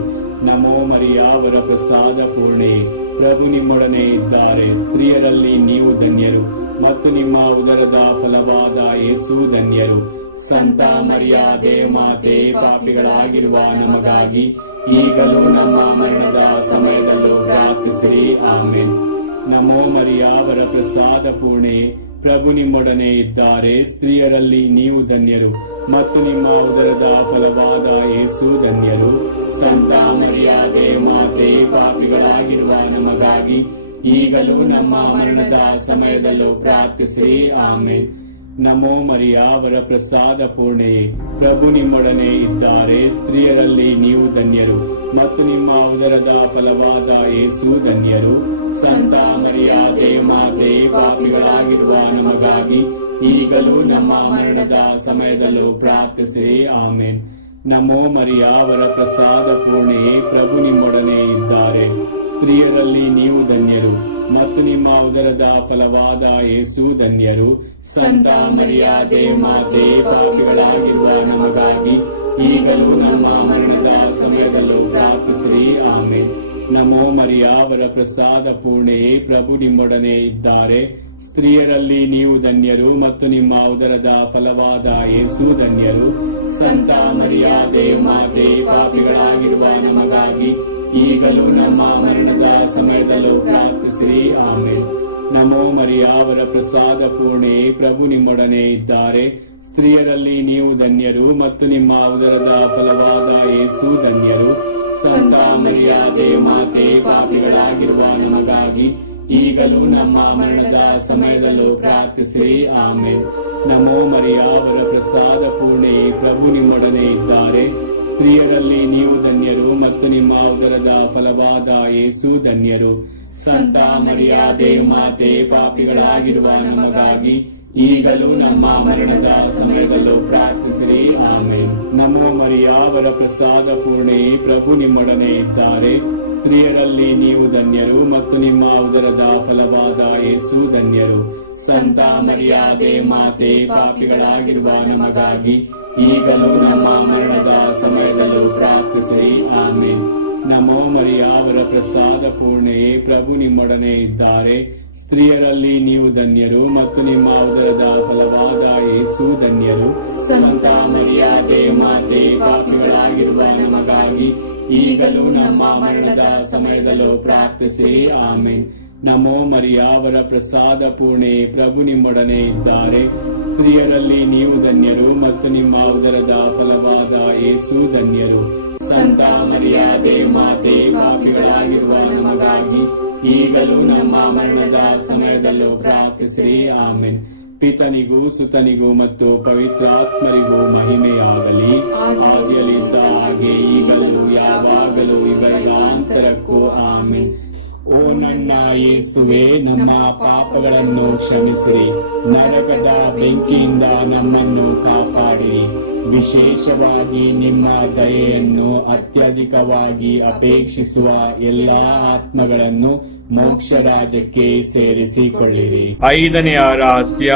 ನಮೋ ಮರಿಯ ವರ ಪ್ರಸಾದ ಪೂರ್ಣೆ, ಪ್ರಭು ನಿಮ್ಮೊಡನೆ ಇದ್ದಾರೆ. ಸ್ತ್ರೀಯರಲ್ಲಿ ನೀವು ಧನ್ಯರು ಮತ್ತು ನಿಮ್ಮ ಉದರದ ಫಲವಾದ ಯೇಸು ಧನ್ಯರು. ಸಂತ ಮರಿಯ ದೇವಮಾತೆ, ಪಾಪಿಗಳಾಗಿರುವ ನಮಗಾಗಿ ಈಗಲೂ ನಮ್ಮ ಮರಣದ ಸಮಯದಲ್ಲೂ ಪ್ರಾರ್ಥಿಸಿರಿ. ಆಮೆನ್. ನಮೋ ಮರಿಯ ವರ ಪ್ರಸಾದ ಪೂರ್ಣೆ, ಪ್ರಭು ನಿಮ್ಮೊಡನೆ ಇದ್ದಾರೆ. ಸ್ತ್ರೀಯರಲ್ಲಿ ನೀವು ಧನ್ಯರು ಮತ್ತು ನಿಮ್ಮ ಉದರದ ಫಲವಾದ ಯೇಸು ಧನ್ಯರು. ಸಂತ ಮರಿಯ ದೇವಮಾತೆ, ಪಾಪಿಗಳಾಗಿರುವ ನಮಗಾಗಿ ಈಗಲೂ ನಮ್ಮ ಮರಣದ ಸಮಯದಲ್ಲೂ ಪ್ರಾರ್ಥಿಸಿರಿ. ಆಮೆನ್. ನಮೋ ಮರಿಯ ವರ ಪ್ರಸಾದ ಪೂರ್ಣೆ, ಪ್ರಭು ನಿಮ್ಮೊಡನೆ ಇದ್ದಾರೆ. ಸ್ತ್ರೀಯರಲ್ಲಿ ನೀವು ಧನ್ಯರು ಮತ್ತು ನಿಮ್ಮ ಉದರದ ಫಲವಾದ ಯೇಸು ಧನ್ಯರು. ಸಂತ ಮರಿಯ ದೇವಮಾತೆ, ಪಾಪಿಗಳಾಗಿರುವ ನಮಗಾಗಿ ಈಗಲೂ ನಮ್ಮ ಮರಣದ ಸಮಯದಲ್ಲೂ ಪ್ರಾರ್ಥಿಸಿರಿ. ಆಮೆನ್. ನಮೋ ಮರಿಯ ವರ ಪ್ರಸಾದ ಪೂರ್ಣೆ, ಪ್ರಭು ನಿಮ್ಮೊಡನೆ ಇದ್ದಾರೆ. ಸ್ತ್ರೀಯರಲ್ಲಿ ನೀವು ಧನ್ಯರು ಮತ್ತು ನಿಮ್ಮ ಉದರದ ಫಲವಾದ ಯೇಸು ಧನ್ಯರು. ಸಂತ ಮರಿಯ ದೇವಮಾತೆ, ಪಾಪಿಗಳಾಗಿರುವ ನಮಗಾಗಿ ಈಗಲೂ ನಮ್ಮ ಮರಣದ ಸಮಯದಲ್ಲೂ ಪ್ರಾರ್ಥಿಸಿರಿ. ಆಮೆನ್. ನಮೋ ಮರಿಯ ವರ ಪ್ರಸಾದ ಪೂರ್ಣೆ, ಪ್ರಭು ನಿಮ್ಮೊಡನೆ ಇದ್ದಾರೆ. ಸ್ತ್ರೀಯರಲ್ಲಿ ನೀವು ಧನ್ಯರು ಮತ್ತು ನಿಮ್ಮ ಉದರದ ಫಲವಾದ ಯೇಸು ಧನ್ಯರು. ಸಂತ ಮರಿಯ ದೇವಮಾತೆ, ಪಾಪಿಗಳಾಗಿರುವ ನಮಗಾಗಿ ಈಗಲೂ ನಮ್ಮ ಮರಣದ ಸಮಯದಲ್ಲೂ ಪ್ರಾರ್ಥಿಸಿರಿ. ಆಮೆನ್. ನಮೋ ಮರಿಯ ವರ ಪ್ರಸಾದ ಪೂರ್ಣೆ, ಪ್ರಭು ನಿಮ್ಮೊಡನೆ ಇದ್ದಾರೆ. ಸ್ತ್ರೀಯರಲ್ಲಿ ನೀವು ಧನ್ಯರು ಮತ್ತು ನಿಮ್ಮ ಉದರದ ಫಲವಾದ ಯೇಸು ಧನ್ಯರು. ಸಂತ ಮರಿಯಾದೆ ಮಾತೆ, ಪಾಪಿಗಳಾಗಿರುವ ನಮಗಾಗಿ ಈಗಲೂ ನಮ್ಮ ಮರಣದ ಸಮಯದಲ್ಲೂ ಪ್ರಾರ್ಥಿಸಿರಿ. ಆಮೆನ್. ನಮೋ ಮರಿಯ, ವರ ಪ್ರಸಾದ ಪೂರ್ಣೆ, ಪ್ರಭು ನಿಮ್ಮೊಡನೆ ಇದ್ದಾರೆ. ಸ್ತ್ರೀಯರಲ್ಲಿ ನೀವು ಧನ್ಯರು ಮತ್ತು ನಿಮ್ಮ ಉದರದ ಫಲವಾದ ಯೇಸು ಧನ್ಯರು. ಸಂತ ಮರಿಯಾದೆ ಮಾತೆ, ಪಾಪಿಗಳಾಗಿರುವ ನಮಗಾಗಿ ಈಗಲೂ ನಮ್ಮ ಮರಣದ ಸಮಯದಲ್ಲೂ ಪ್ರಾರ್ಥಿಸಿರಿ. ಆಮೆನ್. ನಮೋ ಮರಿಯ, ವರ ಪ್ರಸಾದ ಪೂರ್ಣೆ, ಪ್ರಭು ನಿಮ್ಮೊಡನೆ ಇದ್ದಾರೆ. ಸ್ತ್ರೀಯರಲ್ಲಿ ನೀವು ಧನ್ಯರು ಮತ್ತು ನಿಮ್ಮ ಉದರದ ಫಲವಾದ ಯೇಸು ಧನ್ಯರು. ಸಂತ ಮರಿಯಾದೆ ಮಾತೆ, ಪಾಪಿಗಳಾಗಿರುವ ನಮಗಾಗಿ ಈಗಲೂ ನಮ್ಮ ಮರಣದ ಸಮಯದಲ್ಲೂ ಪ್ರಾರ್ಥಿಸಿರಿ. ಆಮೆನ್. ನಮೋ ಮರಿಯ, ವರ ಪ್ರಸಾದ ಪೂರ್ಣೆ, ಪ್ರಭು ನಿಮ್ಮೊಡನೆ ಇದ್ದಾರೆ. ಸ್ತ್ರೀಯರಲ್ಲಿ ನೀವು ಧನ್ಯರು ಮತ್ತು ನಿಮ್ಮ ಉದರದ ಫಲವಾದ ಯೇಸು ಧನ್ಯರು. ಸಂತ ಮರಿಯಾದೆ ಮಾತೆ, ಪಾಪಿಗಳಾಗಿರುವ ನಮಗಾಗಿ ಈಗಲೂ ನಮ್ಮ ಮರಣದ ಸಮಯದಲ್ಲೂ ಪ್ರಾರ್ಥಿಸಿರಿ. ಆಮೆನ್. ನಮೋ ಮರಿಯ, ವರ ಪ್ರಸಾದ ಪೂರ್ಣೆ, ಪ್ರಭು ನಿಮ್ಮೊಡನೆ ಇದ್ದಾರೆ. ಸ್ತ್ರೀಯರಲ್ಲಿ ನೀವು ಧನ್ಯರು ಮತ್ತು ನಿಮ್ಮ ಉದರದ ಫಲವಾದ ಯೇಸು ಧನ್ಯರು. ಸಂತ ಮರಿಯಾದೆ ಮಾತೆ, ಪಾಪಿಗಳಾಗಿರುವ ನಮಗಾಗಿ ಈಗಲೂ ನಮ್ಮ ಮರಣದ ಸಮಯದಲ್ಲೂ ಪ್ರಾರ್ಥಿಸಿರಿ. ಆಮೆನ್. ಪಿತನಿಗೂ ಸುತನಿಗೂ ಮತ್ತು ಪವಿತ್ರಾತ್ಮರಿಗೂ ಮಹಿಮೆಯಾಗಲಿ, ಆದಿಯಲ್ಲಿದ್ದ ಹಾಗೆ ಈಗಲೂ ಯಾವಾಗಲೂ ಯುಗಾಂತರಕ್ಕೂ. ಆಮೆನ್. ಓ ನನ್ನ ಯೇಸುವೆ, ನಮ್ಮ ಪಾಪಗಳನ್ನು ಕ್ಷಮಿಸಿರಿ, ನರಕದ ಬೆಂಕಿಯಿಂದ ನಮ್ಮನ್ನು ಕಾಪಾಡಿರಿ. ವಿಶೇಷವಾಗಿ ನಿಮ್ಮ ದಯೆಯನ್ನು ಅತ್ಯಧಿಕವಾಗಿ ಅಪೇಕ್ಷಿಸುವ ಎಲ್ಲಾ ಆತ್ಮಗಳನ್ನು ಮೋಕ್ಷ ರಾಜ್ಯಕ್ಕೆ ಸೇರಿಸಿಕೊಳ್ಳಿರಿ. 5ನೆಯ ರಹಸ್ಯ,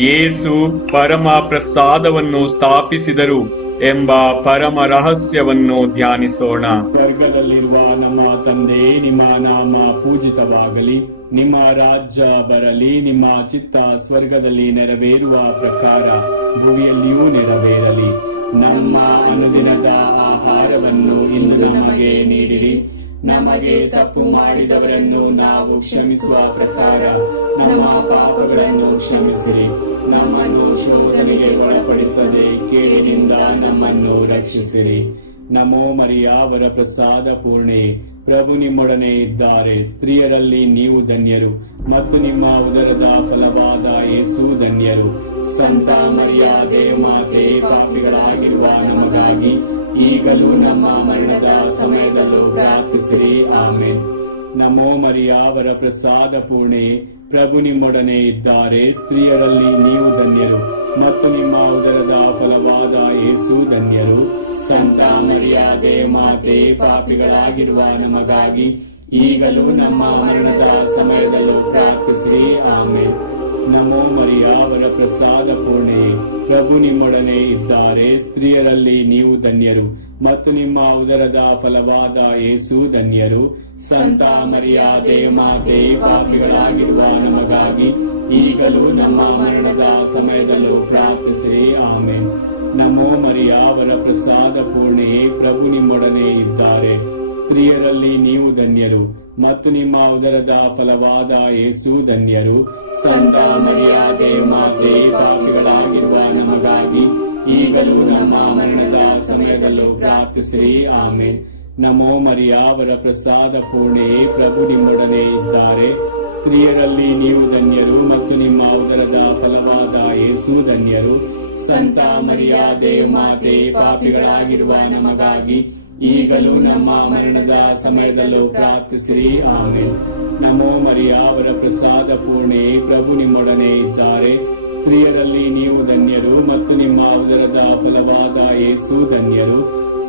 ಯೇಸು ಪರಮ ಪ್ರಸಾದವನ್ನು ಸ್ಥಾಪಿಸಿದರು ಎಂಬ ಪರಮ ರಹಸ್ಯವನ್ನು ಧ್ಯಾನಿಸೋಣ. ಸ್ವರ್ಗದಲ್ಲಿರುವ ನಮ್ಮ ತಂದೆ, ನಿಮ್ಮ ನಾಮ ಪೂಜಿತವಾಗಲಿ, ನಿಮ್ಮ ರಾಜ್ಯ ಬರಲಿ, ನಿಮ್ಮ ಚಿತ್ತ ಸ್ವರ್ಗದಲ್ಲಿ ನೆರವೇರುವ ಪ್ರಕಾರ ಭೂಮಿಯಲ್ಲಿಯೂ ನೆರವೇರಲಿ. ನಮ್ಮ ಅನುದಿನದ ಆಹಾರವನ್ನು ಇಂದು ನಮಗೆ ನೀಡಿರಿ. ನಮಗೆ ತಪ್ಪು ಮಾಡಿದವರನ್ನು ನಾವು ಕ್ಷಮಿಸುವ ಪ್ರಕಾರ ನಮ್ಮ ಪಾಪಗಳನ್ನು ಕ್ಷಮಿಸಿರಿ. ನಮ್ಮನ್ನು ಶೋಧನೆಗೆ ಒಳಪಡಿಸದೆ ಕೇಡಿನಿಂದ ನಮ್ಮನ್ನು ರಕ್ಷಿಸಿರಿ. ನಮೋ ಮರಿಯ, ವರ ಪ್ರಸಾದ ಪೂರ್ಣೆ, ಪ್ರಭು ನಿಮ್ಮೊಡನೆ ಇದ್ದಾರೆ. ಸ್ತ್ರೀಯರಲ್ಲಿ ನೀವು ಧನ್ಯರು ಮತ್ತು ನಿಮ್ಮ ಉದರದ ಫಲವಾದ ಯೇಸು ಧನ್ಯರು. ಸಂತ ಮರಿಯಾದೆ ಮಾತೆ, ಪಾಪಿಗಳಾಗಿರುವ ನಮಗಾಗಿ ಈಗಲೂ ನಮ್ಮ ಮರಣದ ಸಮಯದಲ್ಲೂ ಪ್ರಾರ್ಥಿಸಿರಿ. ಆಮೆನ್. ನಮೋ ಮರಿಯ, ವರ ಪ್ರಸಾದ ಪೂರ್ಣೆ, ಪ್ರಭು ನಿಮ್ಮೊಡನೆ ಇದ್ದಾರೆ. ಸ್ತ್ರೀಯರಲ್ಲಿ ನೀವು ಧನ್ಯರು ಮತ್ತು ನಿಮ್ಮ ಉದರದ ಫಲವಾದ ಯೇಸು ಧನ್ಯರು. ಸಂತ ಮರಿಯಾದೆ ಮಾತೆ, ಪಾಪಿಗಳಾಗಿರುವ ನಮಗಾಗಿ ಈಗಲೂ ನಮ್ಮ ಮರಣದ ಸಮಯದಲ್ಲೂ ಪ್ರಾರ್ಥಿಸಿರಿ. ಆಮೆನ್. ನಮೋ ಮರಿಯ, ವರ ಪ್ರಸಾದ ಪೂರ್ಣೆ, ಪ್ರಭು ನಿಮ್ಮೊಡನೆ ಇದ್ದಾರೆ. ಸ್ತ್ರೀಯರಲ್ಲಿ ನೀವು ಧನ್ಯರು ಮತ್ತು ನಿಮ್ಮ ಉದರದ ಫಲವಾದ ಯೇಸು ಧನ್ಯರು. ಸಂತ ಮರಿಯಾದೆ ಮಾತೆ, ಪಾಪಿಗಳಾಗಿರುವ ನಮಗಾಗಿ ಈಗಲೂ ನಮ್ಮ ಮರಣದ ಸಮಯದಲ್ಲೂ ಪ್ರಾರ್ಥಿಸಿರಿ. ಆಮೆನ್. ನಮೋ ಮರಿಯ, ವರ ಪ್ರಸಾದ ಪೂರ್ಣೆ, ಪ್ರಭು ನಿಮ್ಮೊಡನೆ ಇದ್ದಾರೆ. ಸ್ತ್ರೀಯರಲ್ಲಿ ನೀವು ಧನ್ಯರು ಮತ್ತು ನಿಮ್ಮ ಉದರದ ಫಲವಾದ ಯೇಸು ಧನ್ಯರು. ಸಂತ ಮರಿಯಾದೆ ಮಾತೆ, ಪಾಪಿಗಳಾಗಿರುವ ನಮಗಾಗಿ ಈಗಲೂ ನಮ್ಮ ಮರಣದ ಸಮಯದಲ್ಲೂ ಪ್ರಾರ್ಥಿಸಿರಿ. ಆಮೆನ್. ನಮೋ ಮರಿಯ, ವರ ಪ್ರಸಾದ ಪೂರ್ಣೆ, ಪ್ರಭು ನಿಮ್ಮೊಡನೆ ಇದ್ದಾರೆ. ಸ್ತ್ರೀಯರಲ್ಲಿ ನೀವು ಧನ್ಯರು ಮತ್ತು ನಿಮ್ಮ ಉದರದ ಫಲವಾದ ಯೇಸು ಧನ್ಯರು. ಸಂತ ಮರಿಯಾದೆ ಮಾತೆ, ಪಾಪಿಗಳಾಗಿರುವ ನಮಗಾಗಿ ಈಗಲೂ ನಮ್ಮ ಮರಣದ ಸಮಯದಲ್ಲೂ ಪ್ರಾರ್ಥಿಸಿರಿ. ಆಮೆನ್. ನಮೋ ಮರಿಯ, ವರ ಪ್ರಸಾದ ಪೂರ್ಣೆ, ಪ್ರಭು ನಿಮ್ಮೊಡನೆ ಇದ್ದಾರೆ. ಸ್ತ್ರೀಯರಲ್ಲಿ ನೀವು ಧನ್ಯರು ಮತ್ತು ನಿಮ್ಮ ಉದರದ ಫಲವಾದ ಯೇಸು ಧನ್ಯರು.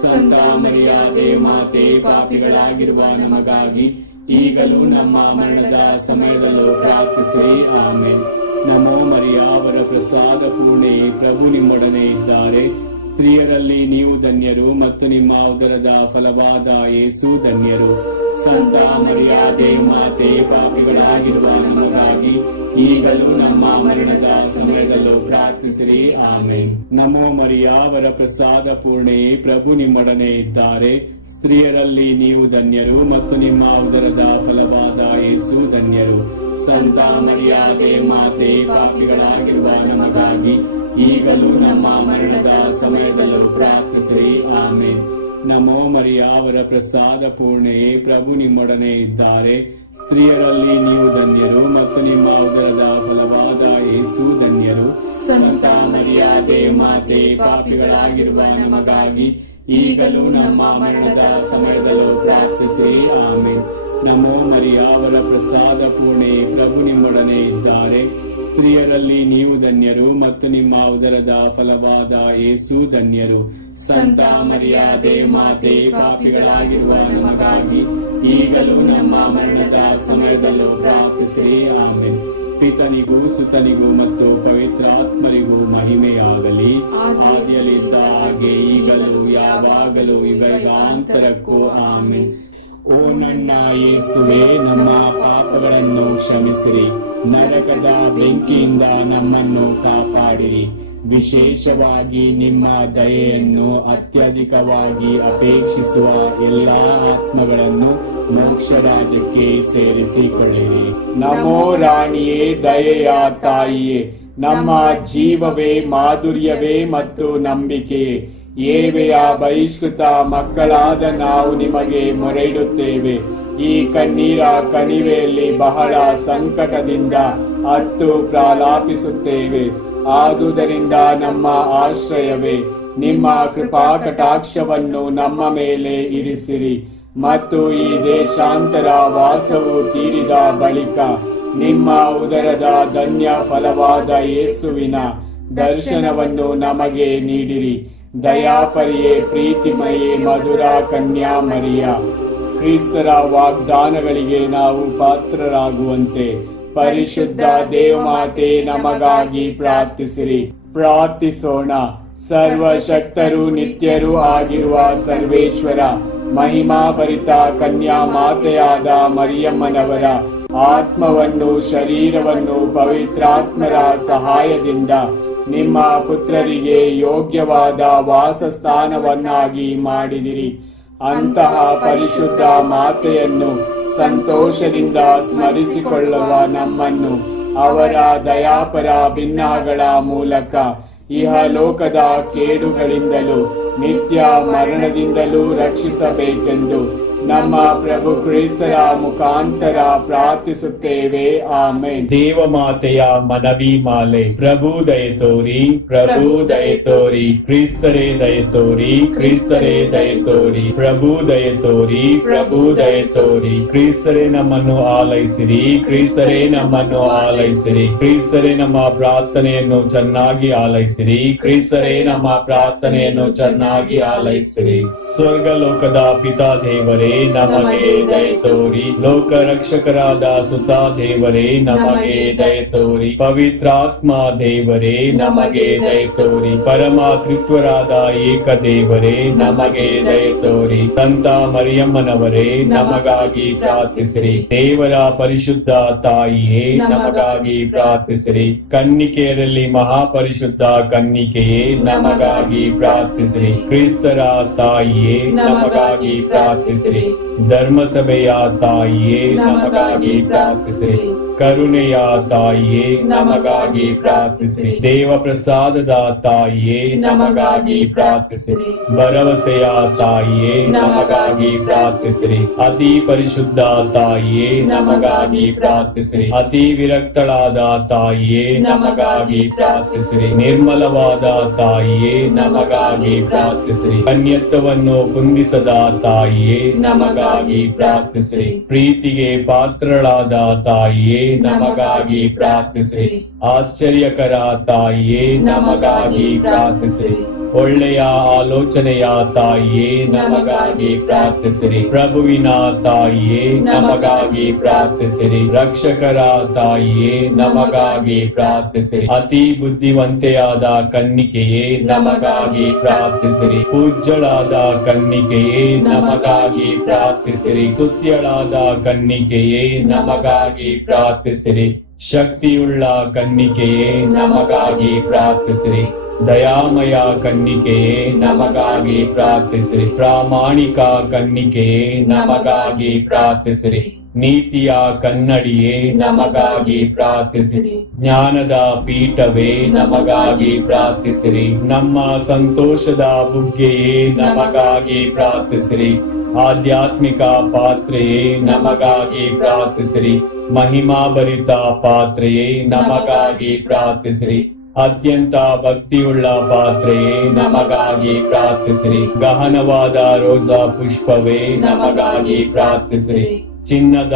ಸಂತ ಮರಿಯಾದೆ ಮಾತೆ, ಪಾಪಿಗಳಾಗಿರುವ ನಮಗಾಗಿ ಈಗಲೂ ನಮ್ಮ ಮರಣದ ಸಮಯದಲ್ಲೂ ಪ್ರಾರ್ಥಿಸಿರಿ. ಆಮೆನ್. ನಮೋ ಮರಿಯ, ವರ ಪ್ರಸಾದ ಪೂರ್ಣೆ, ಪ್ರಭು ನಿಮ್ಮೊಡನೆ ಇದ್ದಾರೆ. ಸ್ತ್ರೀಯರಲ್ಲಿ ನೀವು ಧನ್ಯರು ಮತ್ತು ನಿಮ್ಮ ಉದರದ ಫಲವಾದ ಯೇಸು ಧನ್ಯರು. ಸಂತ ಮರಿಯಾದೆ ಮಾತೆ, ಪಾಪಿಗಳಾಗಿರುವ ನಮಗಾಗಿ ಈಗಲೂ ನಮ್ಮ ಮರಣದ ಸಮಯದಲ್ಲೂ ಪ್ರಾರ್ಥಿಸಿರಿ. ಆಮೆನ್. ನಮೋ ಮರಿಯ, ವರ ಪ್ರಸಾದ ಪೂರ್ಣೆ, ಪ್ರಭು ನಿಮ್ಮೊಡನೆ ಇದ್ದಾರೆ. ಸ್ತ್ರೀಯರಲ್ಲಿ ನೀವು ಧನ್ಯರು ಮತ್ತು ನಿಮ್ಮ ಉದರದ ಫಲವಾದ ಯೇಸು ಧನ್ಯರು. ಸಂತ ಮರಿಯಾದೆ ಮಾತೆ, ಪಾಪಿಗಳಾಗಿರುವ ನಮಗಾಗಿ ಈಗಲೂ ನಮ್ಮ ಮರಣದ ಸಮಯದಲ್ಲೂ ಪ್ರಾರ್ಥಿಸಿರಿ. ಆಮೇನ್. ನಮೋ ಮರಿಯ, ಅವರ ಪ್ರಸಾದ ಪೂರ್ಣೆಯೇ, ಪ್ರಭು ನಿಮ್ಮೊಡನೆ ಇದ್ದಾರೆ. ಸ್ತ್ರೀಯರಲ್ಲಿ ನೀವು ಧನ್ಯರು ಮತ್ತು ನಿಮ್ಮ ಉದರದ ಫಲವಾದ ಯೇಸು ಧನ್ಯರು. ಸಂತ ಮರಿಯ ದೇವಮಾತೆ, ಪಾಪಿಗಳಾಗಿರುವ ನಮಗಾಗಿ ಈಗಲೂ ನಮ್ಮ ಮರಣದ ಸಮಯದಲ್ಲೂ ಪ್ರಾರ್ಥಿಸಿರಿ. ಆಮೇನ್. ನಮೋ ಮರಿಯ, ಅವರ ಪ್ರಸಾದ ಪೂರ್ಣೆಯೇ, ಪ್ರಭು ನಿಮ್ಮೊಡನೆ ಇದ್ದಾರೆ. ಸ್ತ್ರೀಯರಲ್ಲಿ ನೀವು ಧನ್ಯರು ಮತ್ತು ನಿಮ್ಮ ಉದರದ ಫಲವಾದ ಯೇಸು ಧನ್ಯರು. ಸಂತ ಮರಿಯ ದೇವಮಾತೆ, ಪಾಪಿಗಳಾಗಿರುವ ನಮಗಾಗಿ ಈಗಲೂ ನಮ್ಮ ಮರಣದ ಸಮಯದಲ್ಲೂ ಪ್ರಾರ್ಥಿಸಿರಿ. ಆಮೇನ್. ಪಿತನಿಗೂ ಸುತನಿಗೂ ಮತ್ತು ಪವಿತ್ರಾತ್ಮರಿಗೂ ಮಹಿಮೆಯಾಗಲಿ, ಆದಿಯಲ್ಲಿದ್ದ ಹಾಗೆ ಈಗಲೂ ಯಾವಾಗಲೂ ಯುಗಾಂತರಕ್ಕೂ. ಆಮೇನ್. ಓ ನನ್ನ ಯೇಸುವೆ, ನಮ್ಮ ಪಾಪಗಳನ್ನು ಕ್ಷಮಿಸಿರಿ, ನರಕದ ಬೆಂಕಿಯಿಂದ ನಮ್ಮನ್ನು ಕಾಪಾಡಿರಿ. ವಿಶೇಷವಾಗಿ ನಿಮ್ಮ ದಯೆಯನ್ನು ಅತ್ಯಧಿಕವಾಗಿ ಅಪೇಕ್ಷಿಸುವ ಎಲ್ಲಾ ಆತ್ಮಗಳನ್ನು ಮೋಕ್ಷ ರಾಜ್ಯಕ್ಕೆ ಸೇರಿಸಿಕೊಳ್ಳಿರಿ. ನಮೋ ರಾಣಿಯೇ, ದಯೆಯ ತಾಯಿಯೇ, ನಮ್ಮ ಜೀವವೇ, ಮಾಧುರ್ಯವೇ ಮತ್ತು ನಂಬಿಕೆಯೇ, ಏವೆಯ ಬಹಿಷ್ಕೃತ ಮಕ್ಕಳಾದ ನಾವು ನಿಮಗೆ ಮೊರೆಯಿಡುತ್ತೇವೆ. ಈ ಕಣ್ಣೀರ ಕಣಿವೆಯಲ್ಲಿ ಬಹಳ ಸಂಕಟದಿಂದ ಅತ್ತು ಪ್ರಲಾಪಿಸುತ್ತೇವೆ. ಆದುದರಿಂದ ನಮ್ಮ ಆಶ್ರಯವೇ, ನಿಮ್ಮ ಕೃಪಾ ಕಟಾಕ್ಷವನ್ನು ನಮ್ಮ ಮೇಲೆ ಇರಿಸಿರಿ. ಮತ್ತು ಈ ದೇಶಾಂತರ ವಾಸವು ತೀರಿದ ಬಳಿಕ ನಿಮ್ಮ ಉದರದ ಧನ್ಯ ಫಲವಾದ ಯೇಸುವಿನ ದರ್ಶನವನ್ನು ನಮಗೆ ನೀಡಿರಿ. ದಯಾಪರಿಯೇ, ಪ್ರೀತಿಮಯೇ, ಮಧುರ ಕನ್ಯಾ ಮರಿಯ, ಕ್ರಿಸ್ತರ ವಾಗ್ದಾನಗಳಿಗೆ ನಾವು ಪಾತ್ರರಾಗುವಂತೆ ಪರಿಶುದ್ಧ ದೇವಮಾತೆ ನಮಗಾಗಿ ಪ್ರಾರ್ಥಿಸಿರಿ. ಪ್ರಾರ್ಥಿಸೋಣ. ಸರ್ವಶಕ್ತರು ನಿತ್ಯರೂ ಆಗಿರುವ ಸರ್ವೇಶ್ವರ, ಮಹಿಮಾಭರಿತ ಕನ್ಯಾ ಮಾತೆಯಾದ ಮರಿಯಮ್ಮನವರ ಆತ್ಮವನ್ನು ಶರೀರವನ್ನು ಪವಿತ್ರಾತ್ಮರ ಸಹಾಯದಿಂದ ನಿಮ್ಮ ಪುತ್ರರಿಗೆ ಯೋಗ್ಯವಾದ ವಾಸಸ್ಥಾನವನ್ನಾಗಿ ಮಾಡಿದಿರಿ. ಅಂತಹ ಪರಿಶುದ್ಧ ಮಾತೆಯನ್ನು ಸಂತೋಷದಿಂದ ಸ್ಮರಿಸಿಕೊಳ್ಳುವ ನಮ್ಮನ್ನು ಅವರ ದಯಾಪರ ಭಿನ್ನಗಳ ಮೂಲಕ ಇಹಲೋಕದ ಕೇಡುಗಳಿಂದಲೂ ನಿತ್ಯ ಮರಣದಿಂದಲೂ ರಕ್ಷಿಸಬೇಕೆಂದು ನಮ್ಮ ಪ್ರಭು ಕ್ರಿಸ್ತರ ಮುಖಾಂತರ ಪ್ರಾರ್ಥಿಸುತ್ತೇವೆ. ಆಮೇನ್. ದೇವಮಾತೆಯ ಮನವಿ ಮಾಲೆ. ಪ್ರಭು ದಯೆ ತೋರಿ, ಪ್ರಭು ದಯೆ ತೋರಿ, ಕ್ರಿಸ್ತರೇ ದಯೆ ತೋರಿ, ಕ್ರಿಸ್ತರೇ ದಯೆ ತೋರಿ, ಪ್ರಭು ದಯೆ ತೋರಿ, ಪ್ರಭು ದಯೆ ತೋರಿ. ಕ್ರಿಸ್ತರೇ ನಮ್ಮನ್ನು ಆಲೈಸಿರಿ, ಕ್ರಿಸ್ತರೇ ನಮ್ಮನ್ನು ಆಲೈಸಿರಿ, ಕ್ರಿಸ್ತರೇ ನಮ್ಮ ಪ್ರಾರ್ಥನೆಯನ್ನು ಚೆನ್ನಾಗಿ ಆಲೈಸಿರಿ, ಕ್ರಿಸ್ತರೇ ನಮ್ಮ ಪ್ರಾರ್ಥನೆಯನ್ನು ಚೆನ್ನಾಗಿ ಆಲೈಸಿರಿ. ಸ್ವರ್ಗ ಲೋಕದ ಪಿತಾ ದೇವರೇ ನಮಗೆ ದಯೆ ತೋರಿ, ಲೋಕ ರಕ್ಷಕರಾದ ಸುತ ದೇವರೇ ನಮಗೆ ದಯೆ ತೋರಿ, ಪವಿತ್ರಾತ್ಮ ದೇವರೇ ನಮಗೆ ದಯೆ ತೋರಿ, ಪರಮ ತ್ರಿತ್ವರಾದ ಏಕ ದೇವರೇ ನಮಗೆ ದಯೆ ತೋರಿ, ಸಂತ ಮರಿಯಮ್ಮನವರೇ ನಮಗಾಗಿ ಪ್ರಾರ್ಥಿಸಿರಿ. ದೇವರ ಪರಿಶುದ್ಧ ತಾಯಿಯೇ ನಮಗಾಗಿ ಪ್ರಾರ್ಥಿಸಿರಿ. ಕನ್ನಿಕೆಯರಲ್ಲಿ ಮಹಾಪರಿಶುದ್ಧ ಕನ್ನಿಕೆಯೇ ನಮಗಾಗಿ ಪ್ರಾರ್ಥಿಸಿರಿ. ಕ್ರಿಸ್ತರ ತಾಯಿಯೇ ನಮಗಾಗಿ ಪ್ರಾರ್ಥಿಸಿರಿ. ಧರ್ಮಸಭೆಯ ತಾಯಿಯೇ ನಮಗಾಗಿ ಪ್ರಾರ್ಥಿಸಿರಿ. ಕರುಣೆಯ ತಾಯಿಯೇ ನಮಗಾಗಿ ಪ್ರಾರ್ಥಿಸಿರಿ. ದೇವ ಪ್ರಸಾದದ ತಾಯಿಯೇ ನಮಗಾಗಿ ಪ್ರಾರ್ಥಿಸಿರಿ. ಭರವಸೆಯ ತಾಯಿಯೇ ನಮಗಾಗಿ ಪ್ರಾರ್ಥಿಸಿರಿ. ಅತಿ ಪರಿಶುದ್ಧ ತಾಯಿಯೇ ನಮಗಾಗಿ ಪ್ರಾರ್ಥಿಸಿರಿ. ಅತಿ ವಿರಕ್ತಳಾದ ತಾಯಿಯೇ ನಮಗಾಗಿ ಪ್ರಾರ್ಥಿಸಿರಿ. ನಿರ್ಮಲವಾದ ತಾಯಿಯೇ ನಮಗಾಗಿ ಪ್ರಾರ್ಥಿಸಿರಿ. ಕನ್ಯತ್ವವನ್ನು ಕುಂದಿಸದ ತಾಯಿಯೇ ನಮಗಾಗಿ ಪ್ರಾರ್ಥಿಸಿರಿ. ಪ್ರೀತಿಗೆ ಪಾತ್ರಳಾದ ತಾಯಿಯೇ ನಮಗಾಗಿ ಪ್ರಾರ್ಥಿಸಿರಿ. ಆಶ್ಚರ್ಯಕರ ತಾಯಿಯೇ ನಮಗಾಗಿ ಪ್ರಾರ್ಥಿಸಿರಿ. ಒಳ್ಳೆಯ ಆಲೋಚನೆಯ ತಾಯಿಯೇ ನಮಗಾಗಿ ಪ್ರಾರ್ಥಿಸಿರಿ. ಪ್ರಭುವಿನ ತಾಯಿಯೇ ನಮಗಾಗಿ ಪ್ರಾರ್ಥಿಸಿರಿ. ರಕ್ಷಕರ ತಾಯಿಯೇ ನಮಗಾಗಿ ಪ್ರಾರ್ಥಿಸಿರಿ. ಅತಿ ಬುದ್ಧಿವಂತೆಯಾದ ಕನ್ನಿಕೆಯೇ ನಮಗಾಗಿ ಪ್ರಾರ್ಥಿಸಿರಿ. ಪೂಜ್ಯಳಾದ ಕನ್ನಿಕೆಯೇ ನಮಗಾಗಿ ಪ್ರಾರ್ಥಿಸಿರಿ. ಸ್ತುತ್ಯಳಾದ ಕನ್ನಿಕೆಯೇ ನಮಗಾಗಿ ಪ್ರಾರ್ಥಿಸಿರಿ. ಶಕ್ತಿಯುಳ್ಳ ಕನ್ನಿಕೆಯೇ ನಮಗಾಗಿ ಪ್ರಾರ್ಥಿಸಿರಿ. ದಯಾಮಯ ಕನ್ನಿಕೆಯೇ ನಮಗಾಗಿ ಪ್ರಾರ್ಥಿಸಿರಿ. ಪ್ರಾಮಾಣಿಕ ಕನ್ನಿಕೆಯೇ ನಮಗಾಗಿ ಪ್ರಾರ್ಥಿಸಿರಿ. ನೀತಿಯ ಕನ್ನಡಿಯೇ ನಮಗಾಗಿ ಪ್ರಾರ್ಥಿಸಿರಿ. ಜ್ಞಾನದ ಪೀಠವೇ ನಮಗಾಗಿ ಪ್ರಾರ್ಥಿಸಿರಿ. ನಮ್ಮ ಸಂತೋಷದ ಬುಗ್ಗೆಯೇ ನಮಗಾಗಿ ಪ್ರಾರ್ಥಿಸಿರಿ. ಆಧ್ಯಾತ್ಮಿಕ ಪಾತ್ರೆಯೇ ನಮಗಾಗಿ ಪ್ರಾರ್ಥಿಸಿರಿ. ಮಹಿಮಾಭರಿತ ಪಾತ್ರೆಯೇ ನಮಗಾಗಿ ಪ್ರಾರ್ಥಿಸಿರಿ. ಅತ್ಯಂತ ಭಕ್ತಿಯುಳ್ಳ ಪಾತ್ರೆಯೇ ನಮಗಾಗಿ ಪ್ರಾರ್ಥಿಸಿರಿ. ಗಹನವಾದ ರೋಜಾ ಪುಷ್ಪವೇ ನಮಗಾಗಿ ಪ್ರಾರ್ಥಿಸಿರಿ. ಚಿನ್ನದ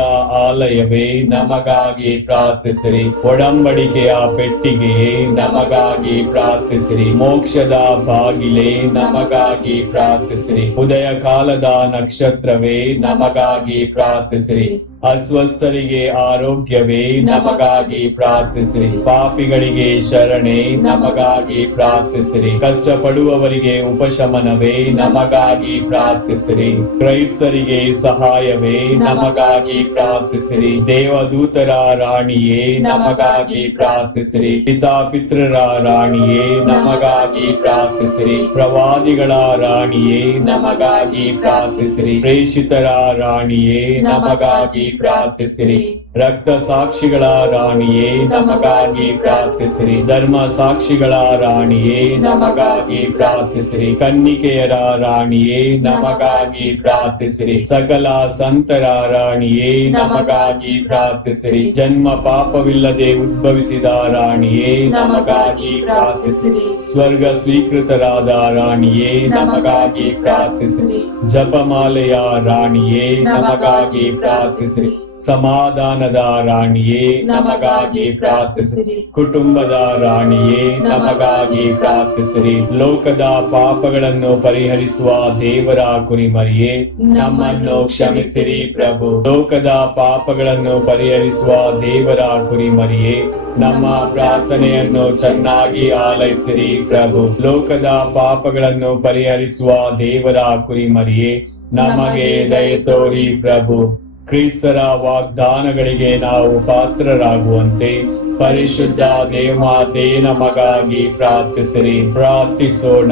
ಆಲಯವೇ ನಮಗಾಗಿ ಪ್ರಾರ್ಥಿಸಿರಿ. ಒಡಂಬಡಿಕೆಯ ಪೆಟ್ಟಿಗೆಯೇ ನಮಗಾಗಿ ಪ್ರಾರ್ಥಿಸಿರಿ. ಮೋಕ್ಷದ ಬಾಗಿಲೇ ನಮಗಾಗಿ ಪ್ರಾರ್ಥಿಸಿರಿ. ಉದಯ ಕಾಲದ ನಕ್ಷತ್ರವೇ ನಮಗಾಗಿ ಪ್ರಾರ್ಥಿಸಿರಿ. ಅಸ್ವಸ್ಥರಿಗೆ ಆರೋಗ್ಯವೇ ನಮಗಾಗಿ ಪ್ರಾರ್ಥಿಸಿರಿ. ಪಾಪಿಗಳಿಗೆ ಶರಣೆ ನಮಗಾಗಿ ಪ್ರಾರ್ಥಿಸಿರಿ. ಕಷ್ಟಪಡುವವರಿಗೆ ಉಪಶಮನವೇ ನಮಗಾಗಿ ಪ್ರಾರ್ಥಿಸಿರಿ. ಕ್ರೈಸ್ತರಿಗೆ ಸಹಾಯವೇ ನಮಗಾಗಿ ಪ್ರಾರ್ಥಿಸಿರಿ. ದೇವದೂತರ ರಾಣಿಯೇ ನಮಗಾಗಿ ಪ್ರಾರ್ಥಿಸಿರಿ. ಪಿತಾಪಿತ್ರರ ರಾಣಿಯೇ ನಮಗಾಗಿ ಪ್ರಾರ್ಥಿಸಿರಿ. ಪ್ರವಾದಿಗಳ ರಾಣಿಯೇ ನಮಗಾಗಿ ಪ್ರಾರ್ಥಿಸಿರಿ. ಪ್ರೇಷಿತರ ರಾಣಿಯೇ ನಮಗಾಗಿ ಪ್ರಾರ್ಥಿಸಿರಿ. ರಕ್ತ ಸಾಕ್ಷಿಗಳ ರಾಣಿಯೇ ನಮಗಾಗಿ ಪ್ರಾರ್ಥಿಸಿರಿ. ಧರ್ಮ ಸಾಕ್ಷಿಗಳ ರಾಣಿಯೇ ನಮಗಾಗಿ ಪ್ರಾರ್ಥಿಸಿರಿ. ಕನ್ನಿಕೆಯರ ರಾಣಿಯೇ ನಮಗಾಗಿ ಪ್ರಾರ್ಥಿಸಿರಿ. ಸಕಲ ಸಂತರ ರಾಣಿಯೇ ನಮಗಾಗಿ ಪ್ರಾರ್ಥಿಸಿರಿ. ಜನ್ಮ ಪಾಪವಿಲ್ಲದೆ ಉದ್ಭವಿಸಿದ ರಾಣಿಯೇ ನಮಗಾಗಿ ಪ್ರಾರ್ಥಿಸಿರಿ. ಸ್ವರ್ಗ ಸ್ವೀಕೃತರಾದ ರಾಣಿಯೇ ನಮಗಾಗಿ ಪ್ರಾರ್ಥಿಸಿರಿ. ಜಪಮಾಲೆಯ ರಾಣಿಯೇ ನಮಗಾಗಿ ಪ್ರಾರ್ಥಿಸಿರಿ. ಸಮಾಧಾನದ ರಾಣಿಯೇ ನಮಗಾಗಿ ಪ್ರಾರ್ಥಿಸಿರಿ. ಕುಟುಂಬದ ರಾಣಿಯೇ ನಮಗಾಗಿ ಪ್ರಾರ್ಥಿಸಿರಿ. ಲೋಕದ ಪಾಪಗಳನ್ನು ಪರಿಹರಿಸುವ ದೇವರ ಕುರಿಮರಿಯೇ ನಮ್ಮನ್ನು ಕ್ಷಮಿಸಿರಿ ಪ್ರಭು. ಲೋಕದ ಪಾಪಗಳನ್ನು ಪರಿಹರಿಸುವ ದೇವರ ಕುರಿಮರಿಯೇ ನಮ್ಮ ಪ್ರಾರ್ಥನೆಯನ್ನು ಚೆನ್ನಾಗಿ ಆಲೈಸಿರಿ ಪ್ರಭು. ಲೋಕದ ಪಾಪಗಳನ್ನು ಪರಿಹರಿಸುವ ದೇವರ ಕುರಿಮರಿಯೇ ನಮಗೆ ದಯೆ ತೋರಿ ಪ್ರಭು. ಕ್ರಿಸ್ತರ ವಾಗ್ದಾನಗಳಿಗೆ ನಾವು ಪಾತ್ರರಾಗುವಂತೆ ಪರಿಶುದ್ಧ ದೇವಮಾತೆ ನಮಗಾಗಿ ಪ್ರಾರ್ಥಿಸಿರಿ. ಪ್ರಾರ್ಥಿಸೋಣ.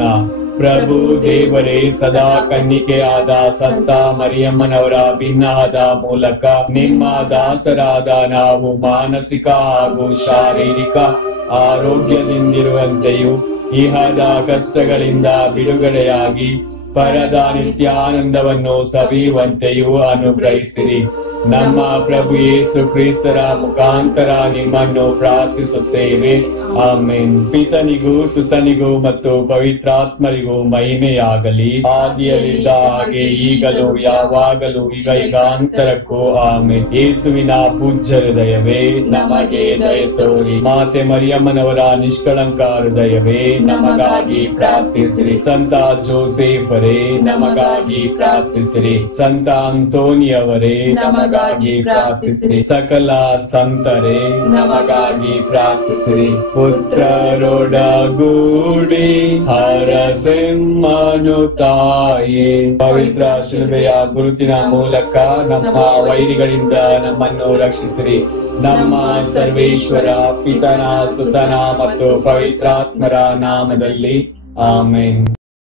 ಪ್ರಭು ದೇವರೇ, ಸದಾ ಕನ್ನಿಕೆಯಾದ ಸಂತ ಮರಿಯಮ್ಮನವರ ಭಿನ್ನದ ಮೂಲಕ ನಿಮ್ಮ ದಾಸರಾದ ನಾವು ಮಾನಸಿಕ ಹಾಗೂ ಶಾರೀರಿಕ ಆರೋಗ್ಯದಿಂದಿರುವಂತೆಯೂ ಇಹದ ಕಷ್ಟಗಳಿಂದ ಬಿಡುಗಡೆಯಾಗಿ ಪರದ ನಿತ್ಯಾನಂದವನ್ನು ಸವಿಯುವಂತೆಯೂ ಅನುಗ್ರಹಿಸಿರಿ. ನಮ್ಮ ಪ್ರಭು ಯೇಸು ಕ್ರಿಸ್ತರ ಮುಖಾಂತರ ನಿಮ್ಮನ್ನು ಪ್ರಾರ್ಥಿಸುತ್ತೇವೆ. ಆಮೆನ್. ಪಿತನಿಗೂ ಸುತನಿಗೂ ಮತ್ತು ಪವಿತ್ರಾತ್ಮರಿಗೂ ಮಹಿಮೆಯಾಗಲಿ. ಆದಿಯಲ್ಲಿದ್ದ ಹಾಗೆ ಈಗಲೂ ಯಾವಾಗಲೂ ಯುಗಾಂತರಕ್ಕೂ ಆಮೆನ್. ಯೇಸುವಿನ ಪೂಜ್ಯ ಹೃದಯವೇ ನಮಗೆ ದಯೆ ತೋರಿ. ಮಾತೆ ಮರಿಯಮ್ಮನವರ ನಿಷ್ಕಳಂಕ ಹೃದಯವೇ ನಮಗಾಗಿ ಪ್ರಾರ್ಥಿಸಿರಿ. ಸಂತ ಜೋಸೆಫರೇ ನಮಗಾಗಿ ಪ್ರಾರ್ಥಿಸಿರಿ. ಸಂತ ಅಂತೋನಿಯವರೇ ನಮಗಾಗಿ ಪ್ರಾರ್ಥಿಸಿರಿ. ಸಕಲ ಸಂತರೇ ನಮಗಾಗಿ ಪ್ರಾರ್ಥಿಸಿರಿ. ಪುತ್ರರೊಡಗೂಡಿ ಹರಸೆಮ್ಮನು ತಾಯೇ, ಪವಿತ್ರ ಶಿಲುಬೆಯ ಗುರುತಿನ ಮೂಲಕ ನಮ್ಮ ವೈರಿಗಳಿಂದ ನಮ್ಮನ್ನು ರಕ್ಷಿಸಿರಿ. ನಮ್ಮ ಸರ್ವೇಶ್ವರ ಪಿತನ ಸುತನ ಮತ್ತು ಪವಿತ್ರಾತ್ಮರ ನಾಮದಲ್ಲಿ ಆಮೆನ್.